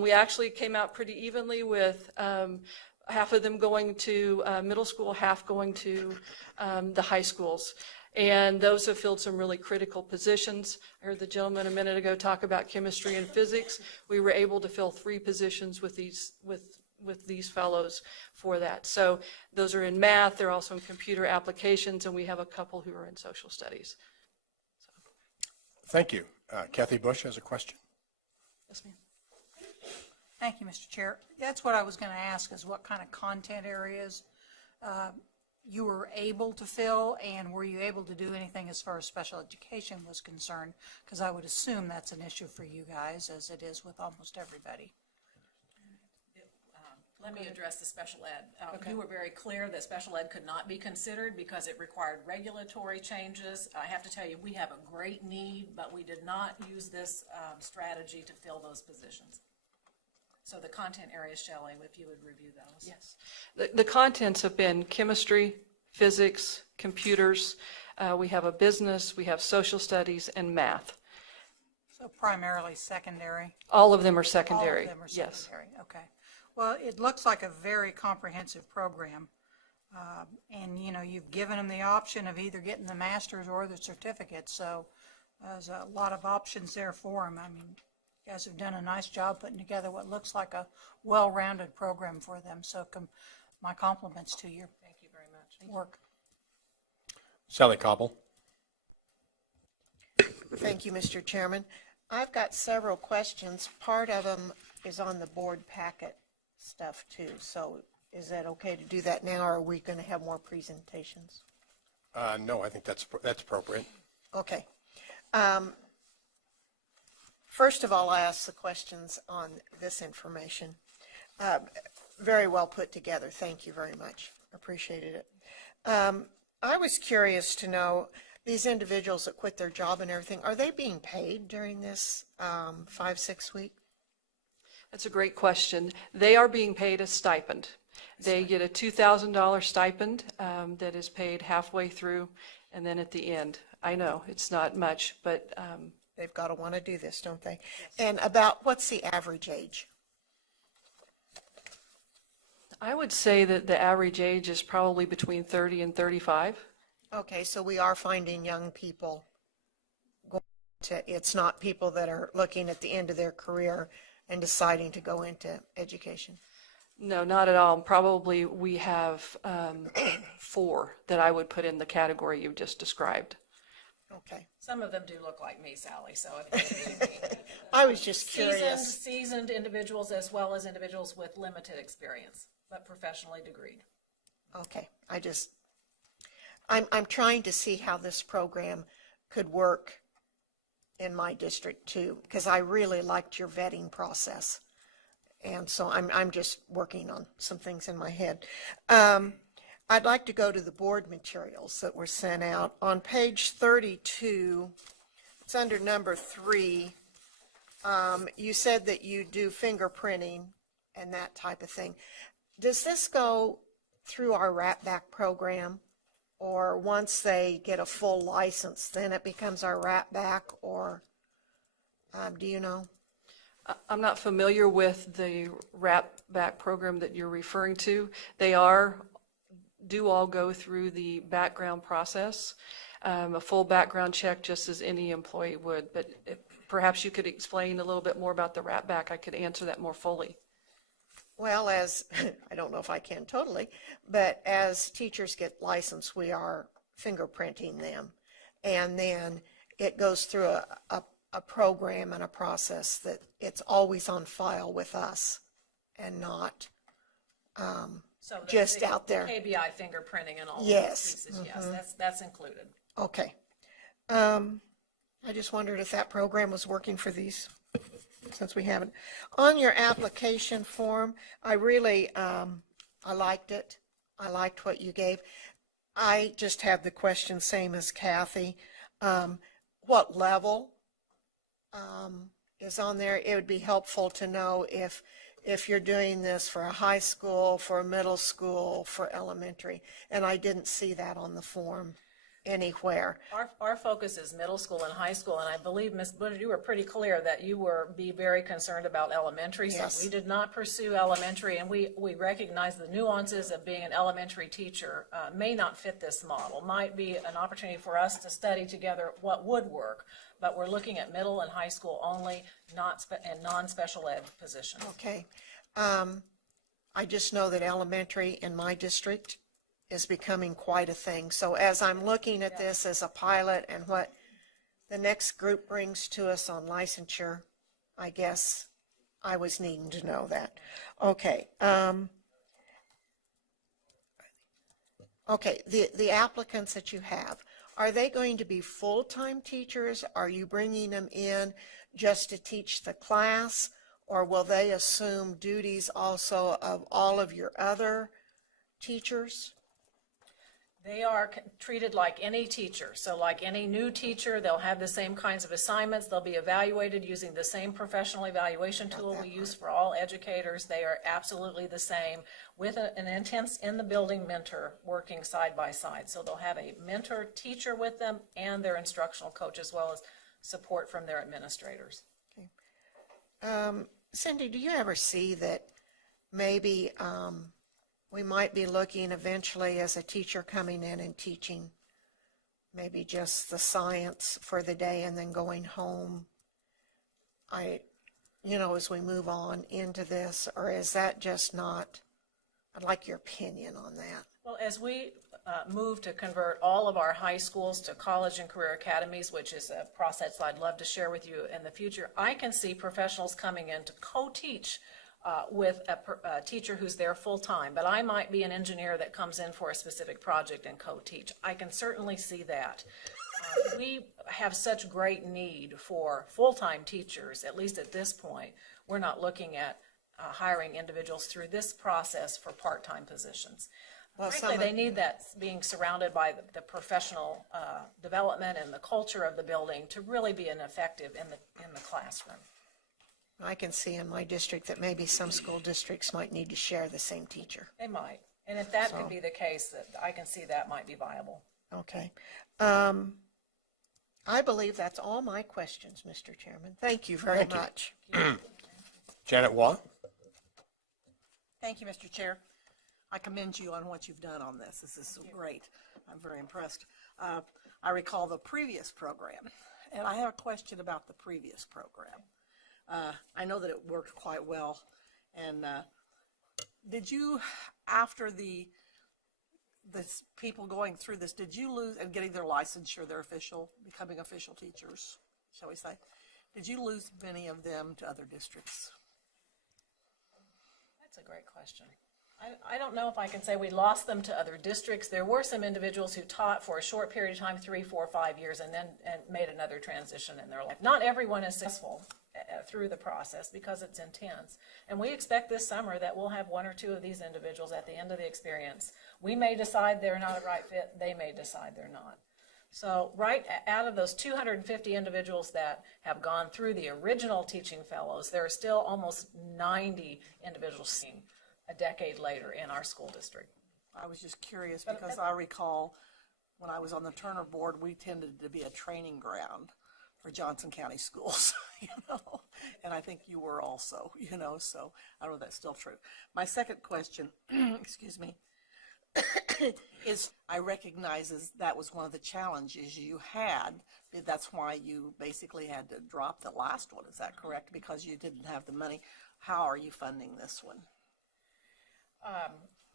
We actually came out pretty evenly with half of them going to middle school, half going to the high schools. And those have filled some really critical positions. I heard the gentleman a minute ago talk about chemistry and physics. We were able to fill 3 positions with these fellows for that. So those are in math, they're also in computer applications, and we have a couple who are in social studies. Thank you. Kathy Bush has a question. Yes, ma'am. Thank you, Mr. Chair. That's what I was going to ask, is what kind of content areas you were able to fill, and were you able to do anything as far as special education was concerned? Because I would assume that's an issue for you guys, as it is with almost everybody. Let me address the special ed. You were very clear that special ed could not be considered because it required regulatory changes. I have to tell you, we have a great need, but we did not use this strategy to fill those positions. So the content areas, Shelley, if you would review those. Yes. The contents have been chemistry, physics, computers. We have a business, we have social studies, and math. So primarily secondary? All of them are secondary. All of them are Yes. secondary, okay. Well, it looks like a very comprehensive program. And, you know, you've given them the option of either getting the master's or the certificate, so there's a lot of options there for them. I mean, you guys have done a nice job putting together what looks like a well-rounded program for them, so my compliments to your Thank you very much. work. Sally Cobble. Thank you, Mr. Chairman. I've got several questions. Part of them is on the board packet stuff too. So is that okay to do that now, or are we going to have more presentations? No, I think that's appropriate. Okay. First of all, I asked the questions on this information. Very well put together. Thank you very much. Appreciated it. I was curious to know, these individuals that quit their job and everything, are they being paid during this 5-6 week? That's a great question. They are being paid a stipend. They get a $2,000 stipend that is paid halfway through and then at the end. I know it's not much, but They've got to want to do this, don't they? Yes. And about what's the average age? I would say that the average age is probably between 30 and 35. Okay, so we are finding young people going to, it's not people that are looking at the end of their career and deciding to go into education. No, not at all. Probably we have 4 that I would put in the category you just described. Okay. Some of them do look like me, Sally, so. I was just curious. Seasoned individuals as well as individuals with limited experience, but professionally degreed. Okay, I'm trying to see how this program could work in my district too, because I really liked your vetting process. And so I'm just working on some things in my head. I'd like to go to the board materials that were sent out. On page 32, it's under number 3, you said that you do fingerprinting and that type of thing. Does this go through our RAP-BAC program? Or once they get a full license, then it becomes our RAP-BAC, or do you know? I'm not familiar with the RAP-BAC program that you're referring to. They do all go through the background process, a full background check just as any employee would. But perhaps you could explain a little bit more about the RAP-BAC. I could answer that more fully. Well, I don't know if I can totally, but as teachers get licensed, we are fingerprinting them. And then it goes through a program and a process that it's always on file with us and not just out there. KBI fingerprinting and all Yes. those pieces, yes, that's included. Okay. I just wondered if that program was working for these, since we haven't. On your application form, I really, I liked it. I liked what you gave. I just have the question, same as Kathy. What level is on there? It would be helpful to know if you're doing this for a high school, for a middle school, for elementary. And I didn't see that on the form anywhere. Our focus is middle school and high school, and I believe, Ms. Buddha, you were pretty clear that you be very concerned about elementary. Yes. So we did not pursue elementary, and we recognize the nuances of being an elementary teacher may not fit this model, might be an opportunity for us to study together what would work, but we're looking at middle and high school only, and non-special ed positions. Okay. I just know that elementary in my district is becoming quite a thing. So as I'm looking at this as a pilot and what the next group brings to us on licensure, I guess I was needing to know that. Okay. Okay, the applicants that you have, are they going to be full-time teachers? Are you bringing them in just to teach the class? Or will they assume duties also of all of your other teachers? They are treated like any teacher. So like any new teacher, they'll have the same kinds of assignments. They'll be evaluated using the same professional evaluation tool we use for all educators. They are absolutely the same, with an intense in the building mentor working side by side. So they'll have a mentor teacher with them and their instructional coach, as well as support from their administrators. Cindy, do you ever see that maybe we might be looking eventually as a teacher coming in and teaching maybe just the science for the day and then going home? As we move on into this, or is that just not? I'd like your opinion on that. Well, as we move to convert all of our high schools to college and career academies, which is a process I'd love to share with you in the future, I can see professionals coming in to co-teach with a teacher who's there full-time, but I might be an engineer that comes in for a specific project and co-teach. I can certainly see that. We have such great need for full-time teachers, at least at this point. We're not looking at hiring individuals through this process for part-time positions. Well, Frankly, they need that being surrounded by the professional development and the culture of the building to really be an effective in the classroom. I can see in my district that maybe some school districts might need to share the same teacher. They might. And if that could be the case, that I can see that might be viable. Okay. I believe that's all my questions, Mr. Chairman. Thank you very much. Janet Waugh? Thank you, Mr. Chair. I commend you on what you've done on this. This is great. I'm very impressed. I recall the previous program, and I have a question about the previous program. I know that it worked quite well, and did you, after the people going through this, did you lose, and getting their licensure, their becoming official teachers, shall we say, did you lose many of them to other districts? That's a great question. I don't know if I can say we lost them to other districts. There were some individuals who taught for a short period of time, 3, 4, 5 years, and then made another transition in their life. Not everyone is successful through the process because it's intense. And we expect this summer that we'll have 1 or 2 of these individuals at the end of the experience. We may decide they're not a right fit. They may decide they're not. So right out of those 250 individuals that have gone through the original teaching fellows, there are still almost 90 individuals a decade later in our school district. I was just curious because I recall when I was on the Turner board, we tended to be a training ground for Johnson County schools, and I think you were also, so I don't know if that's still true. My second question, excuse me, is I recognize that was one of the challenges you had. That's why you basically had to drop the last one. Is that correct? Because you didn't have the money. How are you funding this one?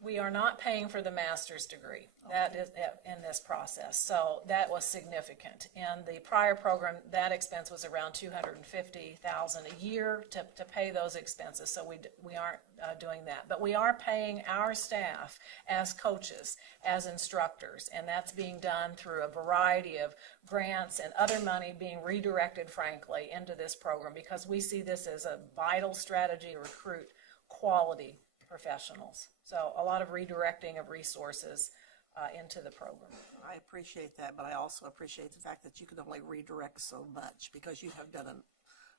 We are not paying for the master's degree. That is in this process. So that was significant. In the prior program, that expense was around $250,000 a year to pay those expenses. So we aren't doing that. But we are paying our staff as coaches, as instructors, and that's being done through a variety of grants and other money being redirected, frankly, into this program because we see this as a vital strategy to recruit quality professionals. So a lot of redirecting of resources into the program. I appreciate that, but I also appreciate the fact that you can only redirect so much because you have done an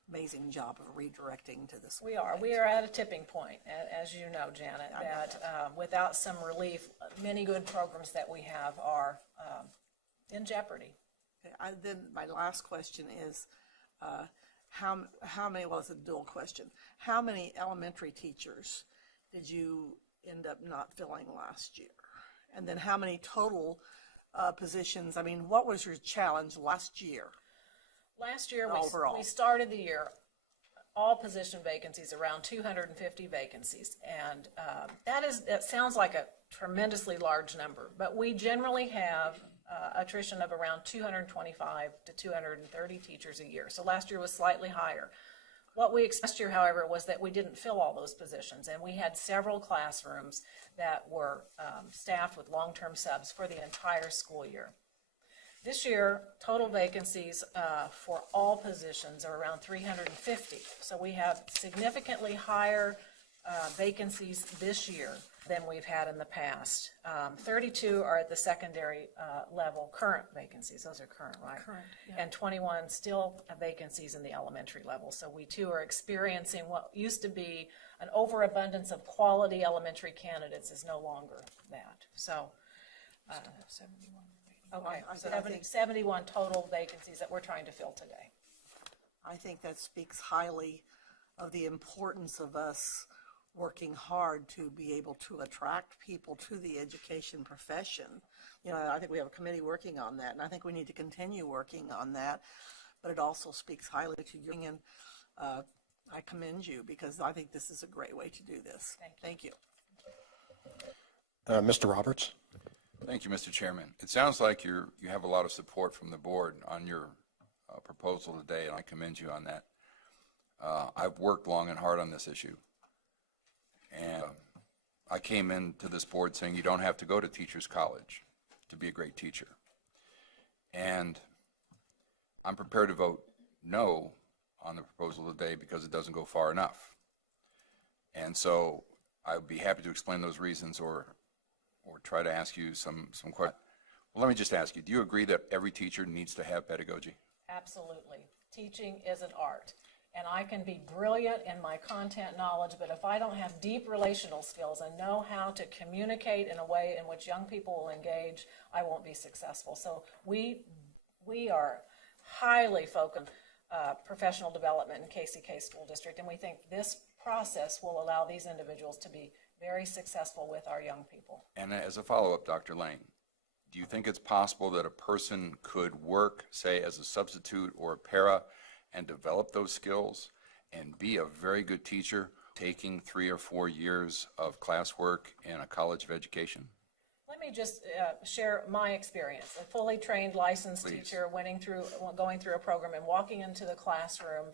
amazing job of redirecting to this. We are at a tipping point, as you know, Janet, that without some relief, many good programs that we have are in jeopardy. Okay, then my last question is, how many, well, it's a dual question, how many elementary teachers did you end up not filling last year? And then how many total positions, what was your challenge last year? Last year, overall, we started the year, all position vacancies, around 250 vacancies. And that sounds like a tremendously large number, but we generally have attrition of around 225 to 230 teachers a year. So last year was slightly higher. What we expected last year, however, was that we didn't fill all those positions, and we had several classrooms that were staffed with long-term subs for the entire school year. This year, total vacancies for all positions are around 350. So we have significantly higher vacancies this year than we've had in the past. 32 are at the secondary level, current vacancies. Those are current, right? Current, yeah. And 21 still have vacancies in the elementary level. So we too are experiencing what used to be an overabundance of quality elementary candidates is no longer that. So, okay, I think- 71 total vacancies that we're trying to fill today. I think that speaks highly of the importance of us working hard to be able to attract people to the education profession. You know, I think we have a committee working on that, and I think we need to continue working on that. But it also speaks highly to you, and I commend you because I think this is a great way to do this. Thank you. Mr. Roberts? Thank you, Mr. Chairman. It sounds like you have a lot of support from the board on your proposal today, and I commend you on that. I've worked long and hard on this issue, and I came into this board saying you don't have to go to teachers college to be a great teacher. And I'm prepared to vote no on the proposal today because it doesn't go far enough. And so I would be happy to explain those reasons or try to ask you some questions. Well, let me just ask you, do you agree that every teacher needs to have pedagogy? Absolutely. Teaching is an art. And I can be brilliant in my content knowledge, but if I don't have deep relational skills and know how to communicate in a way in which young people will engage, I won't be successful. So we are highly focused on professional development in KCK School District, and we think this process will allow these individuals to be very successful with our young people. And as a follow-up, Dr. Lane, do you think it's possible that a person could work, say, as a substitute or a para and develop those skills and be a very good teacher, taking 3 or 4 years of classwork in a college of education? Let me just share my experience. A fully trained licensed Please. teacher going through a program and walking into the classroom,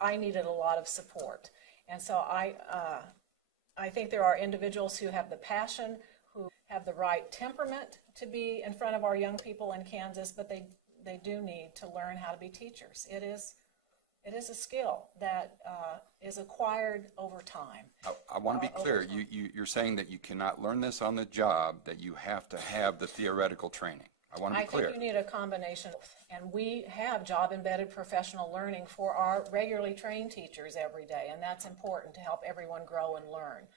I needed a lot of support. And so I think there are individuals who have the passion, who have the right temperament to be in front of our young people in Kansas, but they do need to learn how to be teachers. It is a skill that is acquired over time. I want to be clear. You're saying that you cannot learn this on the job, that you have to have the theoretical training. I want to be clear. I think you need a combination, and we have job-embedded professional learning for our regularly trained teachers every day, and that's important to help everyone grow and learn.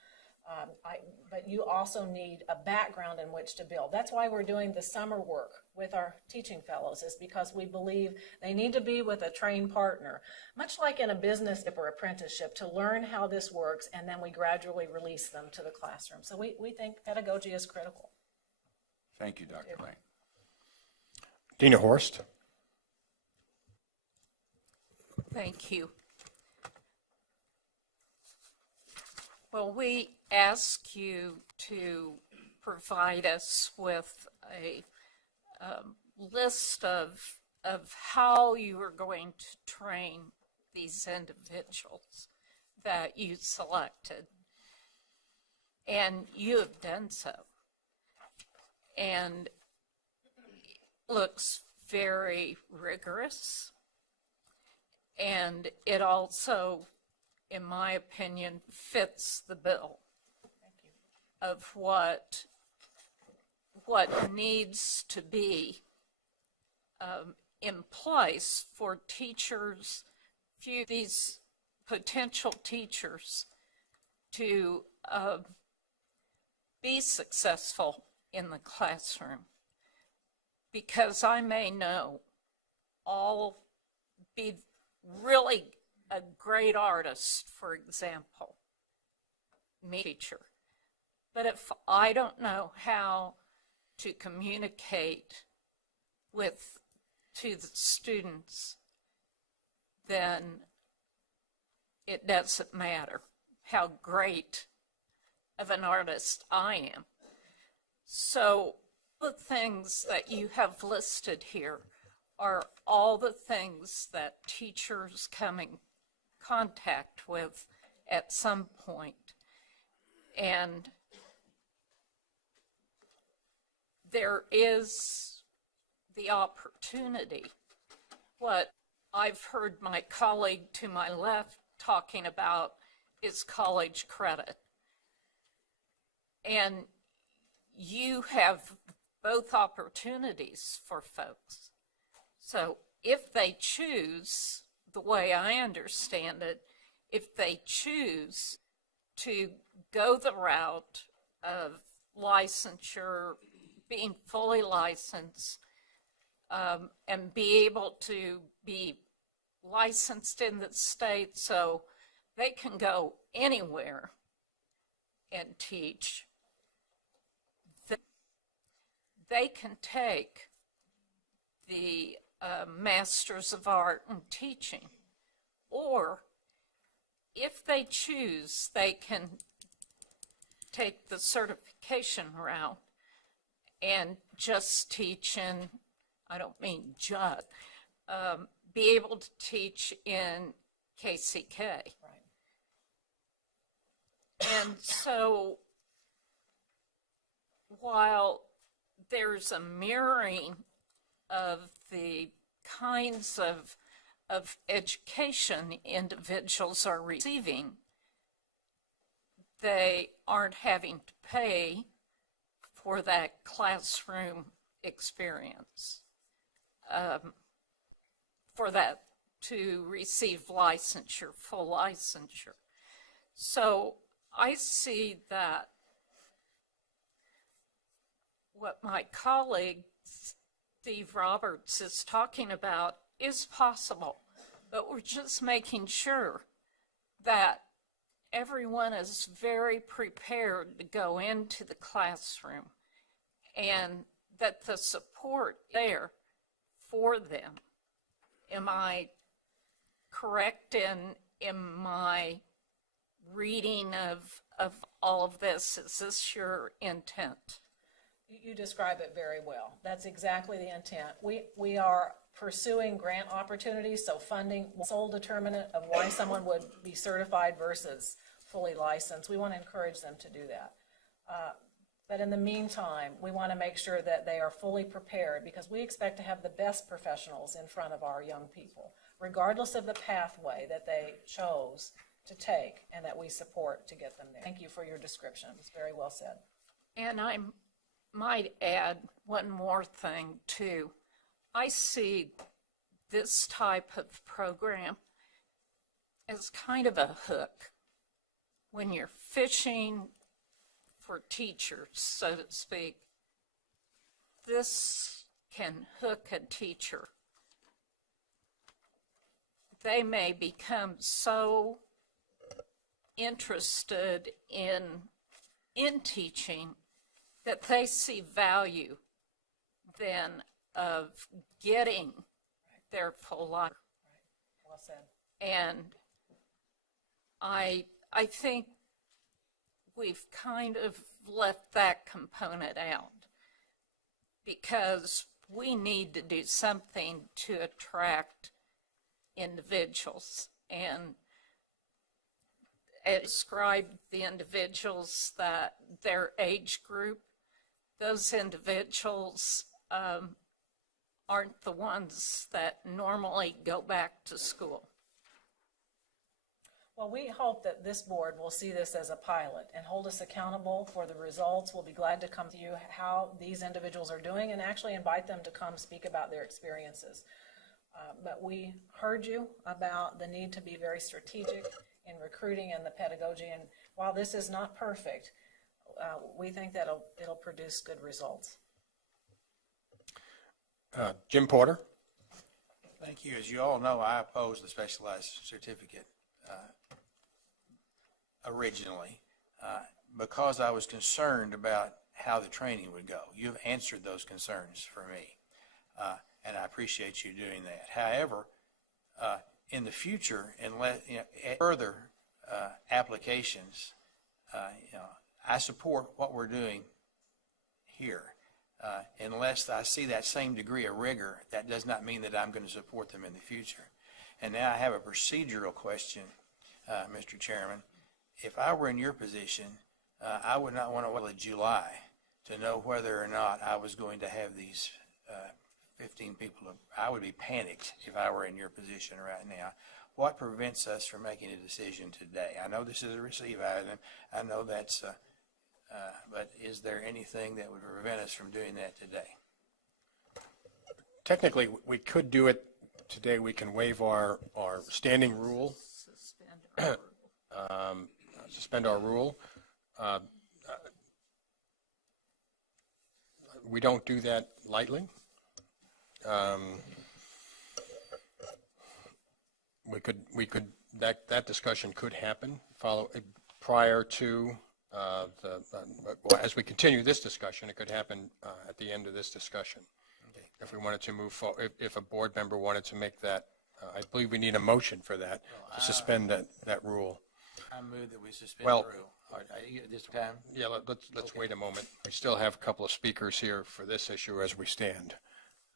But you also need a background in which to build. That's why we're doing the summer work with our teaching fellows, is because we believe they need to be with a trained partner, much like in a business or apprenticeship, to learn how this works, and then we gradually release them to the classroom. So we think pedagogy is critical. Thank you, Dr. Lane. Dina Horst? Thank you. Well, we ask you to provide us with a list of how you are going to train these individuals that you selected. And you have done so. And looks very rigorous. And it also, in my opinion, fits the bill of what needs to be in place for teachers, these potential teachers, to be successful in the classroom. Because I may know all be really a great artist, for example, me teacher. But if I don't know how to communicate to the students, then it doesn't matter how great of an artist I am. So the things that you have listed here are all the things that teachers come in contact with at some point. And there is the opportunity. What I've heard my colleague to my left talking about is college credit. And you have both opportunities for folks. So if they choose, the way I understand it, if they choose to go the route of licensure, being fully licensed, and be able to be licensed in the state so they can go anywhere and teach, they can take the Masters of Art in Teaching, or if they choose, they can take the certification route and just teach in, I don't mean just, be able to teach in KCK. Right. And so while there's a mirroring of the kinds of education individuals are receiving, they aren't having to pay for that classroom experience, for that to receive licensure, full licensure. So I see that what my colleague Steve Roberts is talking about is possible, but we're just making sure that everyone is very prepared to go into the classroom and that the support there for them. Am I correct in my reading of all of this? Is this your intent? You describe it very well. That's exactly the intent. We are pursuing grant opportunities, so funding, sole determinant of why someone would be certified versus fully licensed. We want to encourage them to do that. But in the meantime, we want to make sure that they are fully prepared, because we expect to have the best professionals in front of our young people, regardless of the pathway that they chose to take and that we support to get them there. Thank you for your description. It was very well said. And I might add one more thing too. I see this type of program as kind of a hook. When you're fishing for teachers, so to speak, this can hook a teacher. They may become so interested in teaching that they see value then of getting their full life. Right. Well said. And I think we've kind of left that component out, because we need to do something to attract individuals. And describe the individuals that their age group, those individuals aren't the ones that normally go back to school. Well, we hope that this board will see this as a pilot and hold us accountable for the results. We'll be glad to come to you how these individuals are doing and actually invite them to come speak about their experiences. But we heard you about the need to be very strategic in recruiting and the pedagogy. And while this is not perfect, we think that it'll produce good results. Jim Porter. Thank you. As you all know, I opposed the specialized certificate originally because I was concerned about how the training would go. You've answered those concerns for me, and I appreciate you doing that. However, in the future, unless further applications, I support what we're doing here. Unless I see that same degree of rigor, that does not mean that I'm going to support them in the future. And now I have a procedural question, Mr. Chairman. If I were in your position, I would not want to wait until July to know whether or not I was going to have these 15 people, I would be panicked if I were in your position right now. What prevents us from making a decision today? I know this is a receive item. I know that's, but is there anything that would prevent us from doing that today? Technically, we could do it today. We can waive our standing rule, suspend our rule. We don't do that lightly. That discussion could happen prior to well, as we continue this discussion, it could happen at the end of this discussion. If we wanted to move forward, if a board member wanted to make that, I believe we need a motion for that, to suspend that rule. I move that we suspend Well, the rule. This time? Yeah, let's wait a moment. We still have a couple of speakers here for this issue as we stand,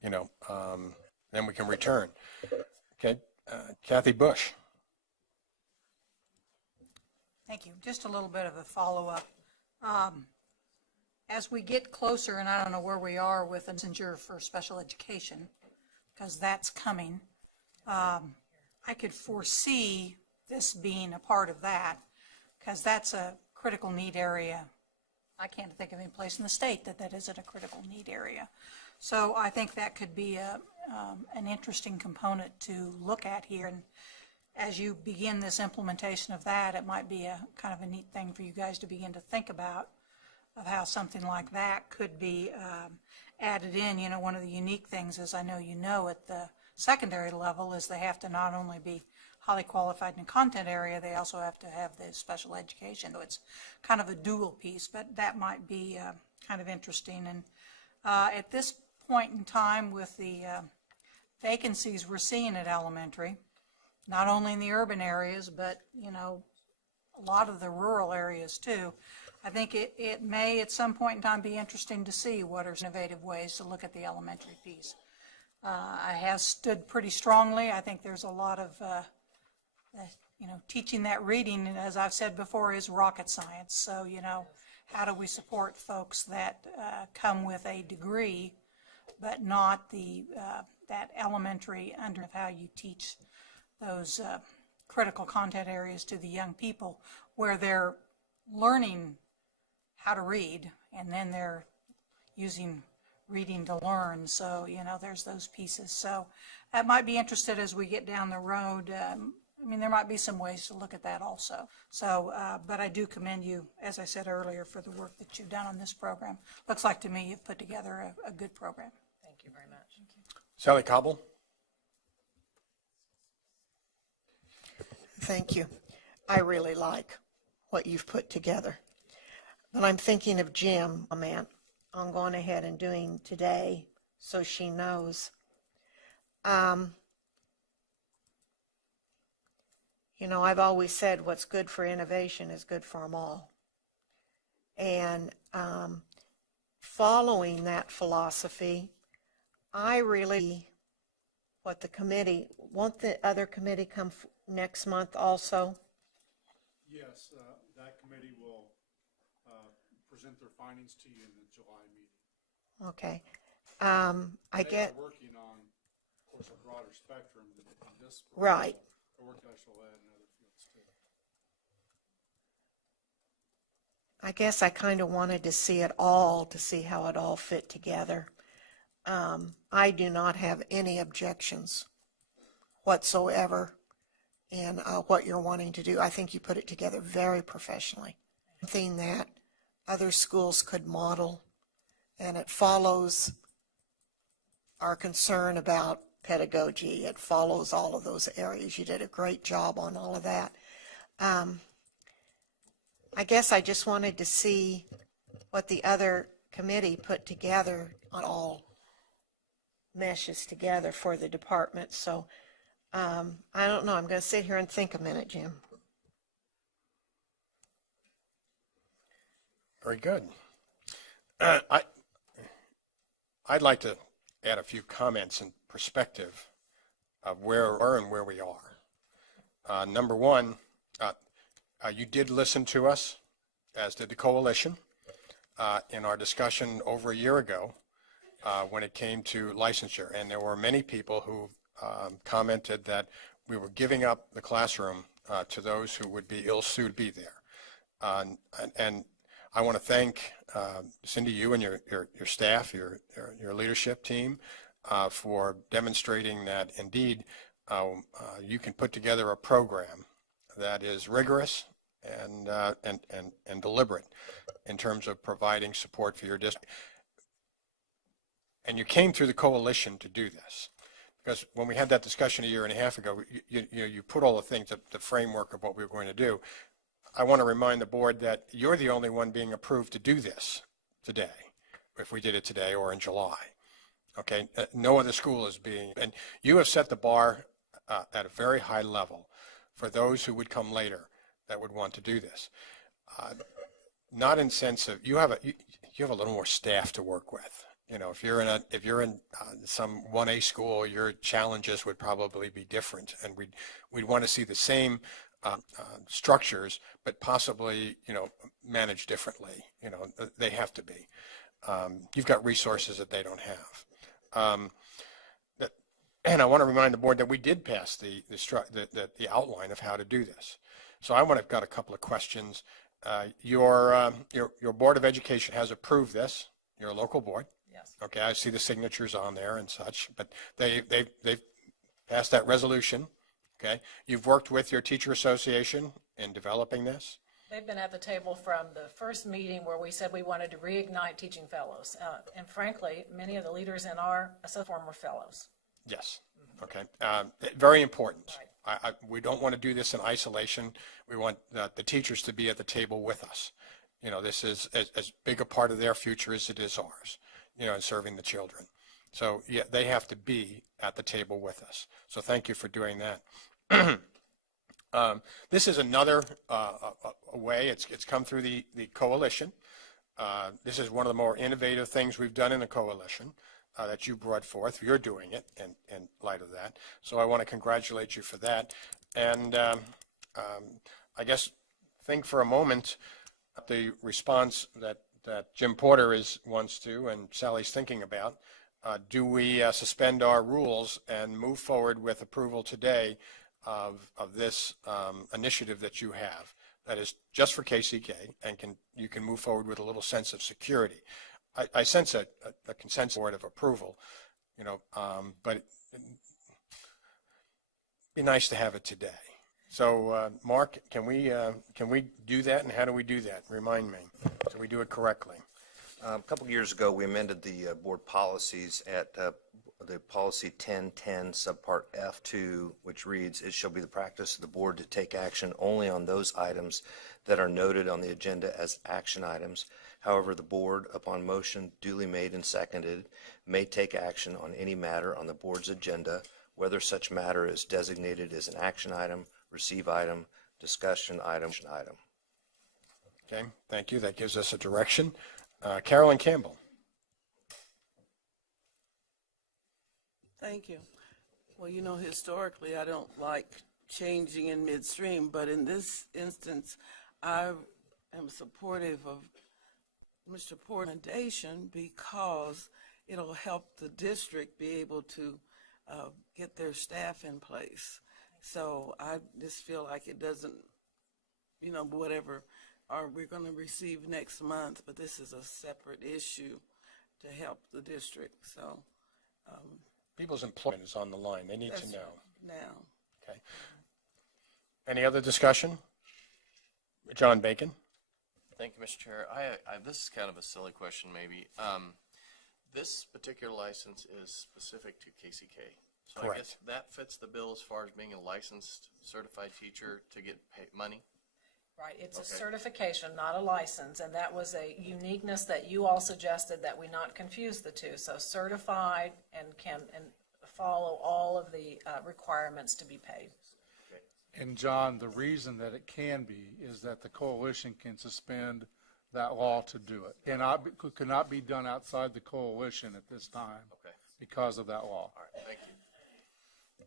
then we can return. Okay, Kathy Bush. Thank you. Just a little bit of a follow-up. As we get closer, and I don't know where we are with the messenger for special education, because that's coming, I could foresee this being a part of that, because that's a critical need area. I can't think of any place in the state that isn't a critical need area. So I think that could be an interesting component to look at here. And as you begin this implementation of that, it might be a kind of a neat thing for you guys to begin to think about, of how something like that could be added in. One of the unique things, as I know you know, at the secondary level is they have to not only be highly qualified in the content area, they also have to have the special education. So it's kind of a dual piece, but that might be kind of interesting. And at this point in time, with the vacancies we're seeing at elementary, not only in the urban areas, but a lot of the rural areas too, I think it may at some point in time be interesting to see what are innovative ways to look at the elementary piece. I have stood pretty strongly. I think there's a lot of teaching that reading, as I've said before, is rocket science. So, how do we support folks that come with a degree, but not that elementary under how you teach those critical content areas to the young people, where they're learning how to read, and then they're using reading to learn. So, there's those pieces. So that might be interested as we get down the road. There might be some ways to look at that also. So, but I do commend you, as I said earlier, for the work that you've done on this program. Looks like to me you've put together a good program. Thank you very much. Sally Cobble. Thank you. I really like what you've put together. But I'm thinking of Jim, I'm going ahead and doing today so she knows. I've always said what's good for innovation is good for them all. And following that philosophy, I really, won't the other committee come next month also? Yes, that committee will present their findings to you in the July meeting. Okay. They are working on, of course, a broader spectrum than this. Right. They're working on special ed and other fields too. I guess I kind of wanted to see it all, to see how it all fit together. I do not have any objections whatsoever in what you're wanting to do. I think you put it together very professionally. Something that other schools could model, and it follows our concern about pedagogy. It follows all of those areas. You did a great job on all of that. I guess I just wanted to see what the other committee put together on all meshes together for the department. So I don't know. I'm going to sit here and think a minute, Jim. Very good. I'd like to add a few comments and perspective of where we are and where we are. Number one, you did listen to us, as did the coalition, in our discussion over a year ago. when it came to licensure. And there were many people who commented that we were giving up the classroom to those who would be ill-suited to be there. And I want to thank Cindy, you and your staff, your leadership team, for demonstrating that indeed you can put together a program that is rigorous and deliberate in terms of providing support for your district. And you came through the coalition to do this. Because when we had that discussion a year and a half ago, you put all the things, the framework of what we were going to do. I want to remind the board that you're the only one being approved to do this today, if we did it today or in July. Okay, no other school is being, and you have set the bar at a very high level for those who would come later that would want to do this. Not in sense of, you have a little more staff to work with. You know, if you're in some 1A school, your challenges would probably be different, and we'd want to see the same structures, but possibly, you know, managed differently. You know, they have to be. You've got resources that they don't have. And I want to remind the board that we did pass the outline of how to do this. So I've got a couple of questions. Your Board of Education has approved this. Your local board. Yes. Okay, I see the signatures on there and such, but they've passed that resolution. Okay, you've worked with your teacher association in developing this. They've been at the table from the first meeting where we said we wanted to reignite teaching fellows. And frankly, many of the leaders in our association were fellows. Yes. Okay. Very important. Right. We don't want to do this in isolation. We want the teachers to be at the table with us. You know, this is as big a part of their future as it is ours, you know, in serving the children. So, yeah, they have to be at the table with us. So thank you for doing that. This is another way. It's come through the coalition. This is one of the more innovative things we've done in the coalition that you brought forth. You're doing it in light of that. So I want to congratulate you for that. And I guess think for a moment the response that Jim Porter wants to and Sally's thinking about. Do we suspend our rules and move forward with approval today of this initiative that you have that is just for KCK and you can move forward with a little sense of security? I sense a consensus word of approval, you know, but it'd be nice to have it today. So, Mark, can we do that, and how do we do that? Remind me, so we do it correctly. A couple of years ago, we amended the board policies at the policy 1010 subpart F2, which reads, "It shall be the practice of the board to take action only on those items that are noted on the agenda as action items. However, the board, upon motion duly made and seconded, may take action on any matter on the board's agenda, whether such matter is designated as an action item, receive item, discussion item. Okay, thank you. That gives us a direction. Carolyn Campbell. Thank you. Well, you know, historically, I don't like changing in midstream, but in this instance, I am supportive of Mr. Porter's recommendation because it'll help the district be able to get their staff in place. So I just feel like it doesn't, you know, whatever we're going to receive next month, but this is a separate issue to help the district. So People's employment is on the line. They need to know. Now. Okay. Any other discussion? John Bacon. Thank you, Mr. Chair. This is kind of a silly question, maybe. This particular license is specific to KCK. So Correct. I guess that fits the bill as far as being a licensed certified teacher to get money? Right, it's a Okay. certification, not a license, and that was a uniqueness that you all suggested that we not confuse the two. So certified and can follow all of the requirements to be paid. And John, the reason that it can be is that the coalition can suspend that law to do it. Could not be done outside the coalition at this time. Okay. Because of that law. All right, thank you.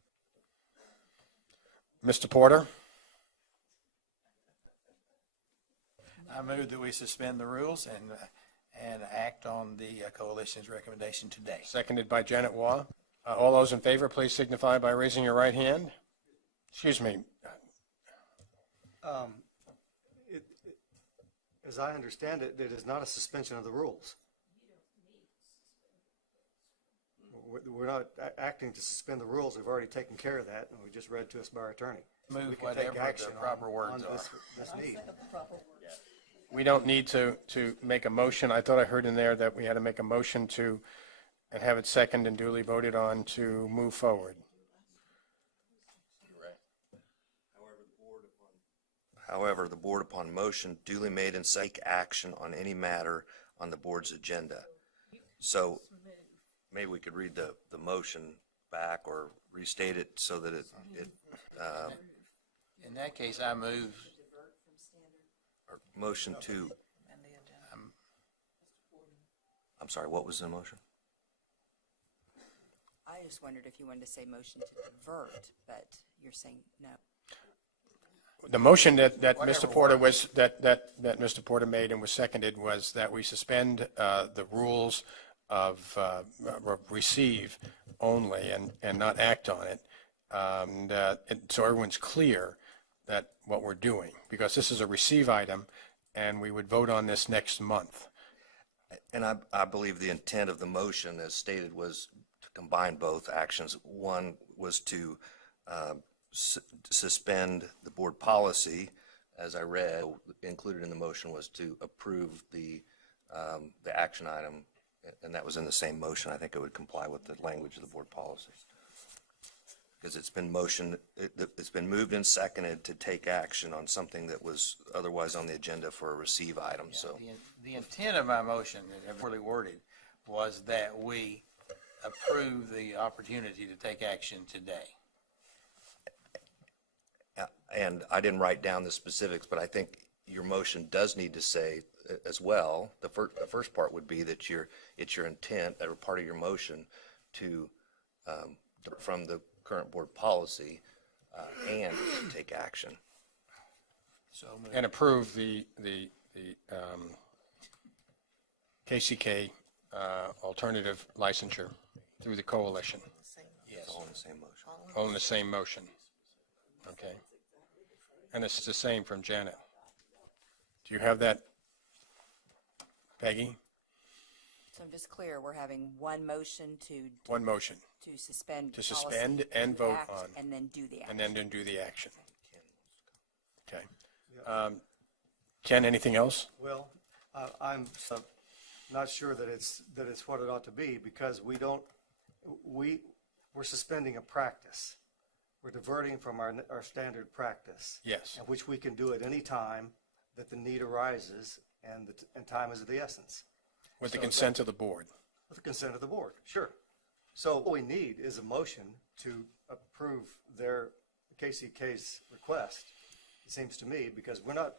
Mr. Porter. I move that we suspend the rules and act on the coalition's recommendation today. Seconded by Janet Waugh. All those in favor, please signify by raising your right hand. Excuse me. As I understand it, it is not a suspension of the rules. We're not acting to suspend the rules. We've already taken care of that, and we just read to us by our attorney. Move We can take whatever action the proper words on are. this need. We don't need to make a motion. I thought I heard in there that we had to make a motion to, and have it second and duly voted on to move forward. However, the board upon motion duly made and take action on any matter on the board's agenda. So maybe we could read the motion back or restate it so that it In that case, I move. or motion to, I'm sorry, what was the motion? I just wondered if you wanted to say motion to divert, but you're saying no. The motion that Mr. Porter was, that Mr. Porter made and was seconded was that we suspend the rules of receive only and not act on it. And so everyone's clear that what we're doing, because this is a receive item and we would vote on this next month. And I believe the intent of the motion, as stated, was to combine both actions. One was to suspend the board policy, as I read. Included in the motion was to approve the action item, and that was in the same motion. I think it would comply with the language of the board policy. Because it's been moved and seconded to take action on something that was otherwise on the agenda for a receive item, so. The intent of my motion, that poorly worded, was that we approve the opportunity to take action today. And I didn't write down the specifics, but I think your motion does need to say as well, the first part would be that it's your intent, or part of your motion, to, from the current board policy, and take action. So And approve the KCK alternative licensure through the coalition. Yes. All in the same motion. All in the same motion. Okay. And it's the same from Janet. Do you have that, Peggy? So I'm just clear, we're having one motion One motion. to suspend. To policy, suspend and vote act, on. And then do the action. And then do the action. Okay. Ken, anything else? Well, I'm not sure that it's what it ought to be, because we're suspending a practice. We're diverting from our standard practice. Yes. And which we can do at any time that the need arises and time is of the essence. With the consent of the board. With the consent of the board, sure. So what we need is a motion to approve their KCK's request, it seems to me, because we're not,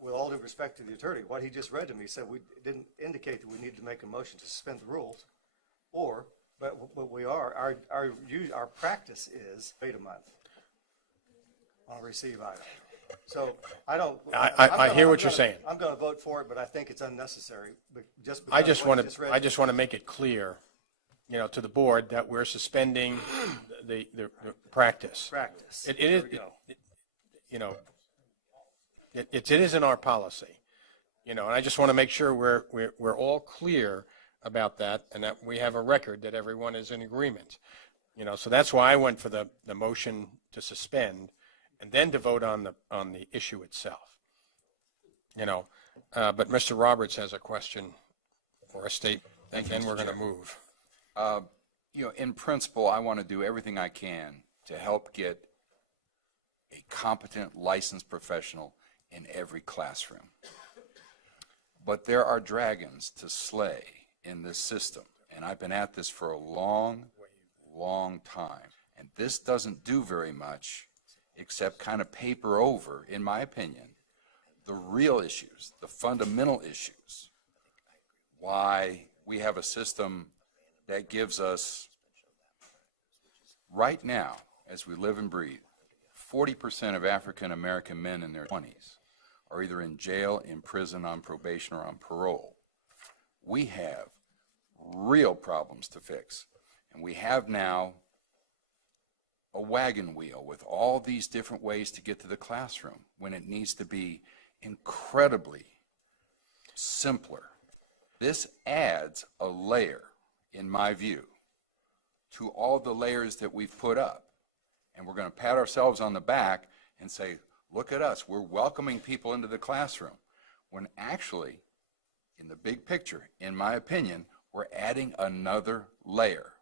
with all due respect to the attorney, what he just read to me said we didn't indicate that we needed to make a motion to suspend the rules, but we are, our practice is wait a month on a receive item. So I don't. I hear what you're saying. I'm going to vote for it, but I think it's unnecessary. Just I just want read to make it clear, to the board that we're suspending the practice. Practice. It is, it is in our policy, and I just want to make sure we're all clear about that, and that we have a record that everyone is in agreement. So that's why I went for the motion to suspend, and then to vote on the issue itself. But Mr. Roberts has a question or a statement, and then we're going to move. In principle, I want to do everything I can to help get a competent, licensed professional in every classroom. But there are dragons to slay in this system, and I've been at this for a long, long time. And this doesn't do very much except kind of paper over, in my opinion, the real issues, the fundamental issues, why we have a system that gives us, right now, as we live and breathe, 40% of African American men in their 20s are either in jail, in prison, on probation, or on parole. We have real problems to fix. And we have now a wagon wheel with all these different ways to get to the classroom when it needs to be incredibly simpler. This adds a layer, in my view, to all the layers that we've put up. And we're going to pat ourselves on the back and say, look at us, we're welcoming people into the classroom. When actually, in the big picture, in my opinion, we're adding another layer.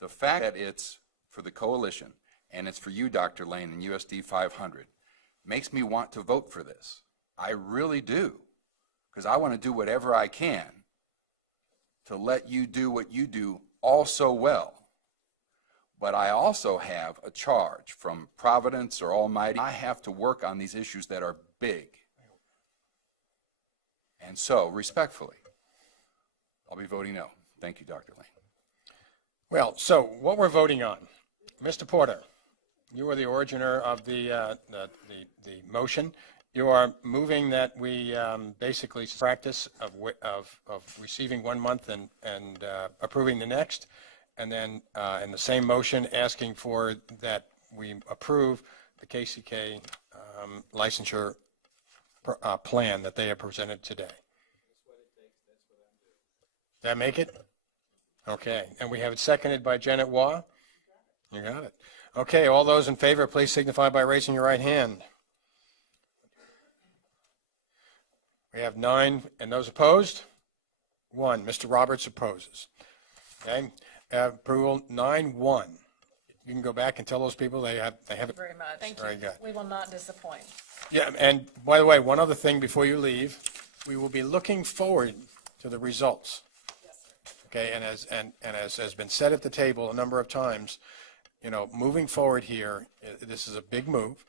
The fact that it's for the coalition, and it's for you, Dr. Lane, and USD 500, makes me want to vote for this. I really do, because I want to do whatever I can to let you do what you do all so well. But I also have a charge from Providence or Almighty. I have to work on these issues that are big. And so, respectfully, I'll be voting no. Thank you, Dr. Lane. Well, so what we're voting on, Mr. Porter, you are the originator of the motion. You are moving that we basically practice of receiving 1 month and approving the next, and then in the same motion asking for that we approve the KCK licensure plan that they have presented today. That make it? Okay, and we have it seconded by Janet Waugh. You got it. Okay, all those in favor, please signify by raising your right hand. We have 9, and those opposed? 1. Mr. Roberts opposes. Okay, approval 9-1. You can go back and tell those people they have it. Very much. Thank you. Very good. We will not disappoint. Yeah, and by the way, one other thing before you leave, we will be looking forward to the results. Okay, and as has been said at the table a number of times, you know, moving forward here, this is a big move,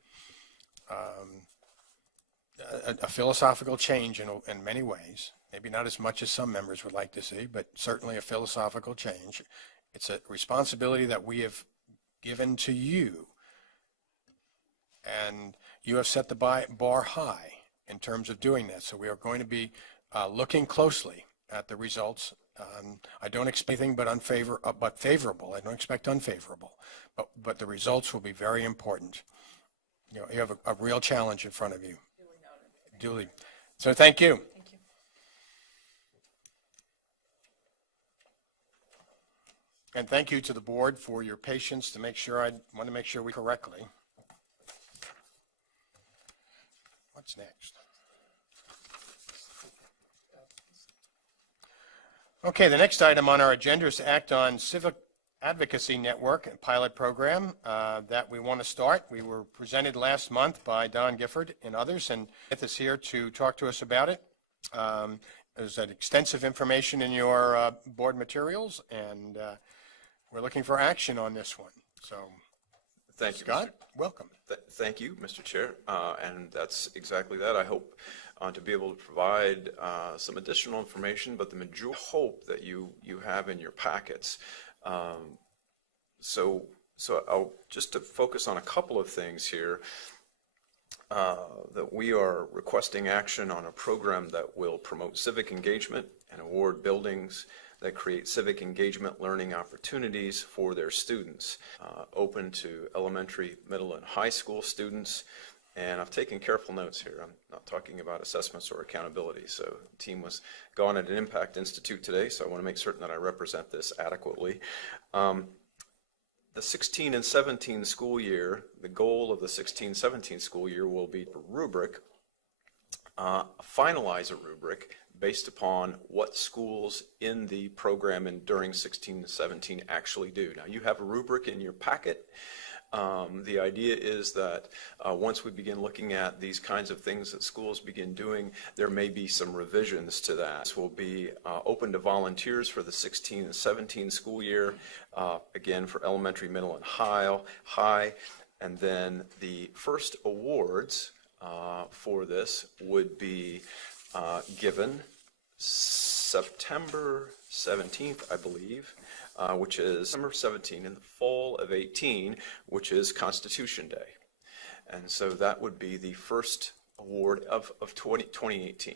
a philosophical change in many ways. Maybe not as much as some members would like to see, but certainly a philosophical change. It's a responsibility that we have given to you, and you have set the bar high in terms of doing that. So we are going to be looking closely at the results. I don't expect anything but favorable. I don't expect unfavorable, but the results will be very important. You know, you have a real challenge in front of you. Duly. So thank you. Thank you. And thank you to the board for your patience to make sure, I want to make sure we correctly. What's next? Okay, the next item on our agenda is to act on Civic Advocacy Network and pilot program that we want to start. We were presented last month by Don Gifford and others, and Smith is here to talk to us about it. There's extensive information in your board materials, and we're looking for action on this one. So, thank you, Scott. Welcome. Thank you, Mr. Chair, and that's exactly that. I hope to be able to provide some additional information, but the major hope that you have in your packets. So I'll just to focus on a couple of things here. That we are requesting action on a program that will promote civic engagement and award buildings that create civic engagement learning opportunities for their students, open to elementary, middle, and high school students. And I've taken careful notes here. I'm not talking about assessments or accountability. So the team was gone at an Impact Institute today, so I want to make certain that I represent this adequately. The 16 and 17 school year, the goal of the 16-17 school year will be to finalize a rubric based upon what schools in the program and during 16-17 actually do. Now, you have a rubric in your packet. The idea is that once we begin looking at these kinds of things that schools begin doing, there may be some revisions to that. This will be open to volunteers for the 16 and 17 school year, again for elementary, middle, and high. And then the first awards for this would be given September 17th, I believe, which is September 17 in the fall of 18, which is Constitution Day. And so that would be the first award of 2018.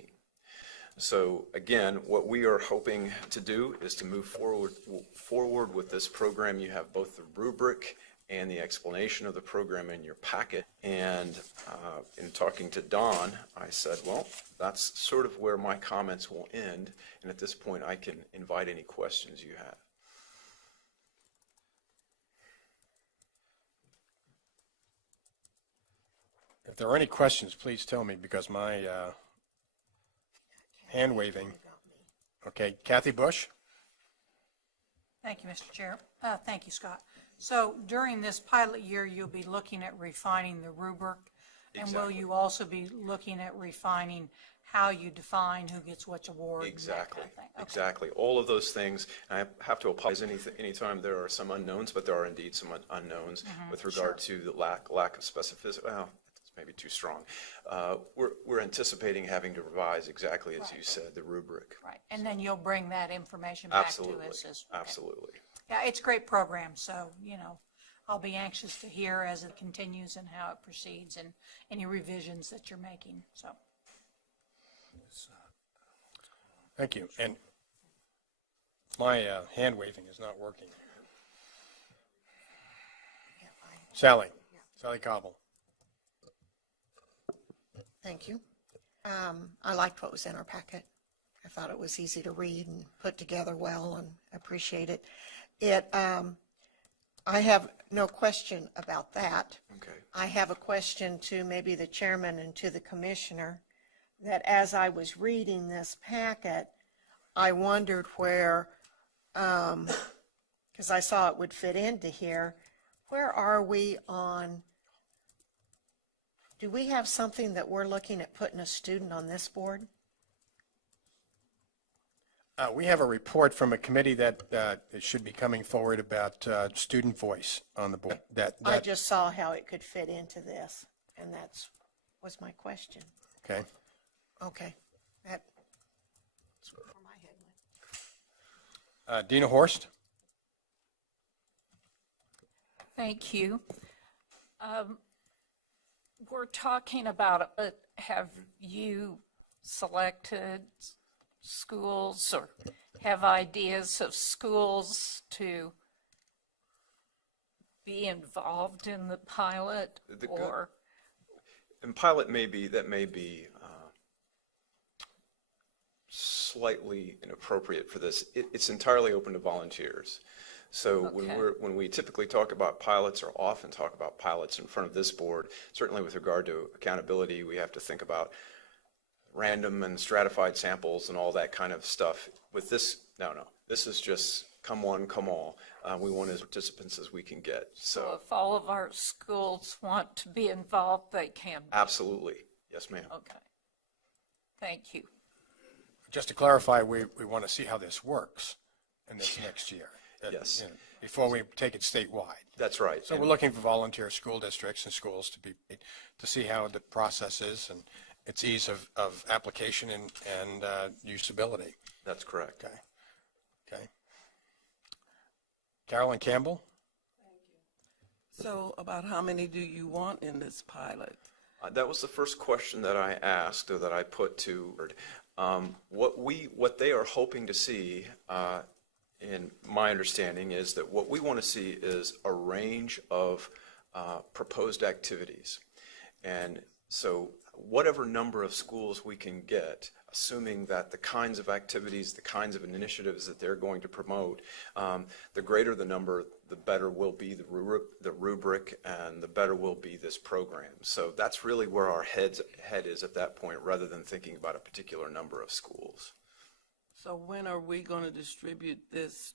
So again, what we are hoping to do is to move forward with this program. You have both the rubric and the explanation of the program in your packet. And in talking to Don, I said, well, that's sort of where my comments will end. And at this point, I can invite any questions you have. If there are any questions, please tell me, because my hand waving. Okay, Kathy Bush? Thank you, Mr. Chair. Thank you, Scott. So during this pilot year, you'll be looking at refining the rubric, and will you also be looking at refining how you define who gets which award? Exactly. And that kind of thing? Okay. Exactly. All of those things. And I have to apologize anytime there are some unknowns, but there are indeed some unknowns with regard to the lack of specificity. Well, it's maybe too strong. We're anticipating having to revise exactly as you said, the rubric. Right, and then you'll bring that information back Absolutely. to us. Absolutely. Yeah, it's a great program, so, I'll be anxious to hear as it continues and how it proceeds and any revisions that you're making, so. Thank you. And my hand waving is not working. Sally Cobble. Thank you. I liked what was in our packet. I thought it was easy to read and put together well, and appreciate it. I have no question about that. Okay. I have a question to maybe the chairman and to the commissioner, that as I was reading this packet, I wondered where, because I saw it would fit into here, where are we on, do we have something that we're looking at putting a student on this board? We have a report from a committee that it should be coming forward about student voice on the board. I just saw how it could fit into this, and that's was my question. Okay. Okay. That's where my head went. Dina Horst? Thank you. We're talking about it, but have you selected schools or have ideas of schools to be involved in the pilot? And pilot may be slightly inappropriate for this. It's entirely open to volunteers. So when we typically talk about pilots, or often talk about pilots in front of this board, certainly with regard to accountability, we have to think about random and stratified samples and all that kind of stuff. With this, no. This is just come one, come all. We want as participants as we can get. So if all of our schools want to be involved, they can be. Absolutely. Yes, ma'am. Okay. Thank you. Just to clarify, we want to see how this works in this next year. Yes. Before we take it statewide. That's right. So we're looking for volunteer school districts and schools to see how the process is and its ease of application and usability. That's correct. Okay. Carolyn Campbell? So about how many do you want in this pilot? That was the first question that I asked, or that I put to what they are hoping to see, in my understanding, is that what we want to see is a range of proposed activities. And so whatever number of schools we can get, assuming that the kinds of activities, the kinds of initiatives that they're going to promote, the greater the number, the better will be the rubric, and the better will be this program. So that's really where our head is at that point, rather than thinking about a particular number of schools. So when are we going to distribute this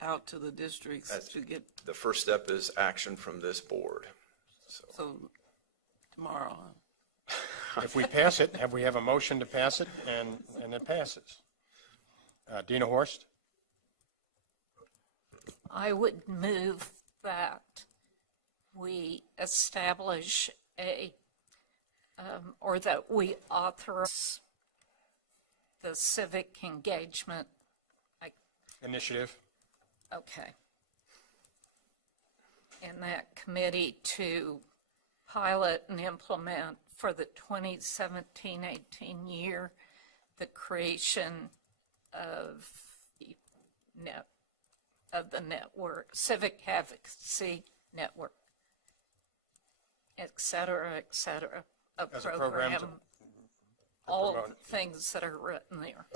out to the districts to get? The first step is action from this board. So tomorrow. If we pass it, we have a motion to pass it, and it passes. Dina Horst? I would move that we establish or that we authorize the civic engagement initiative. Okay. And that committee to pilot and implement for the 2017-18 year, the creation of the network, Civic Advocacy Network, et cetera, a As a program to all of promote- the things that are written there.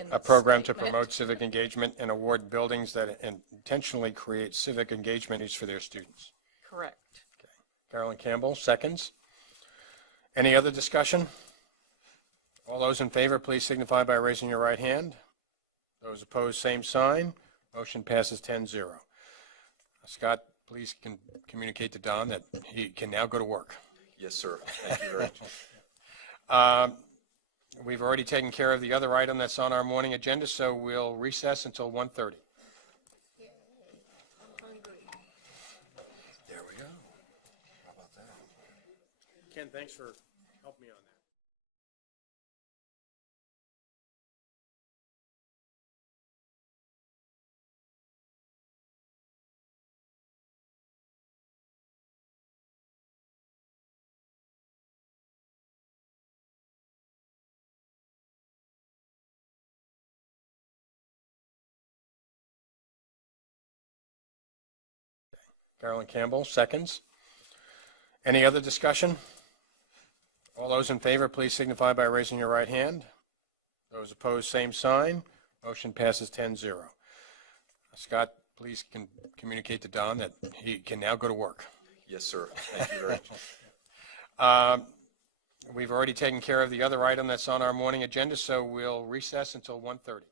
in A the program to statement. promote civic engagement and award buildings that intentionally create civic engagement is for their students. Correct. Carolyn Campbell, seconds. Any other discussion? All those in favor, please signify by raising your right hand. Those opposed, same sign. Motion passes 10-0. Scott, please communicate to Don that he can now go to work. Yes, sir. Thank you very much. We've already taken care of the other item that's on our morning agenda, so we'll recess until 1:30. There we go. How about that? Ken, thanks for helping me on that. Carolyn Campbell, seconds. Any other discussion? All those in favor, please signify by raising your right hand. Those opposed, same sign. Motion passes 10-0. Scott, please communicate to Don that he can now go to work. Yes, sir. Thank you very much. We've already taken care of the other item that's on our morning agenda, so we'll recess until 1:30.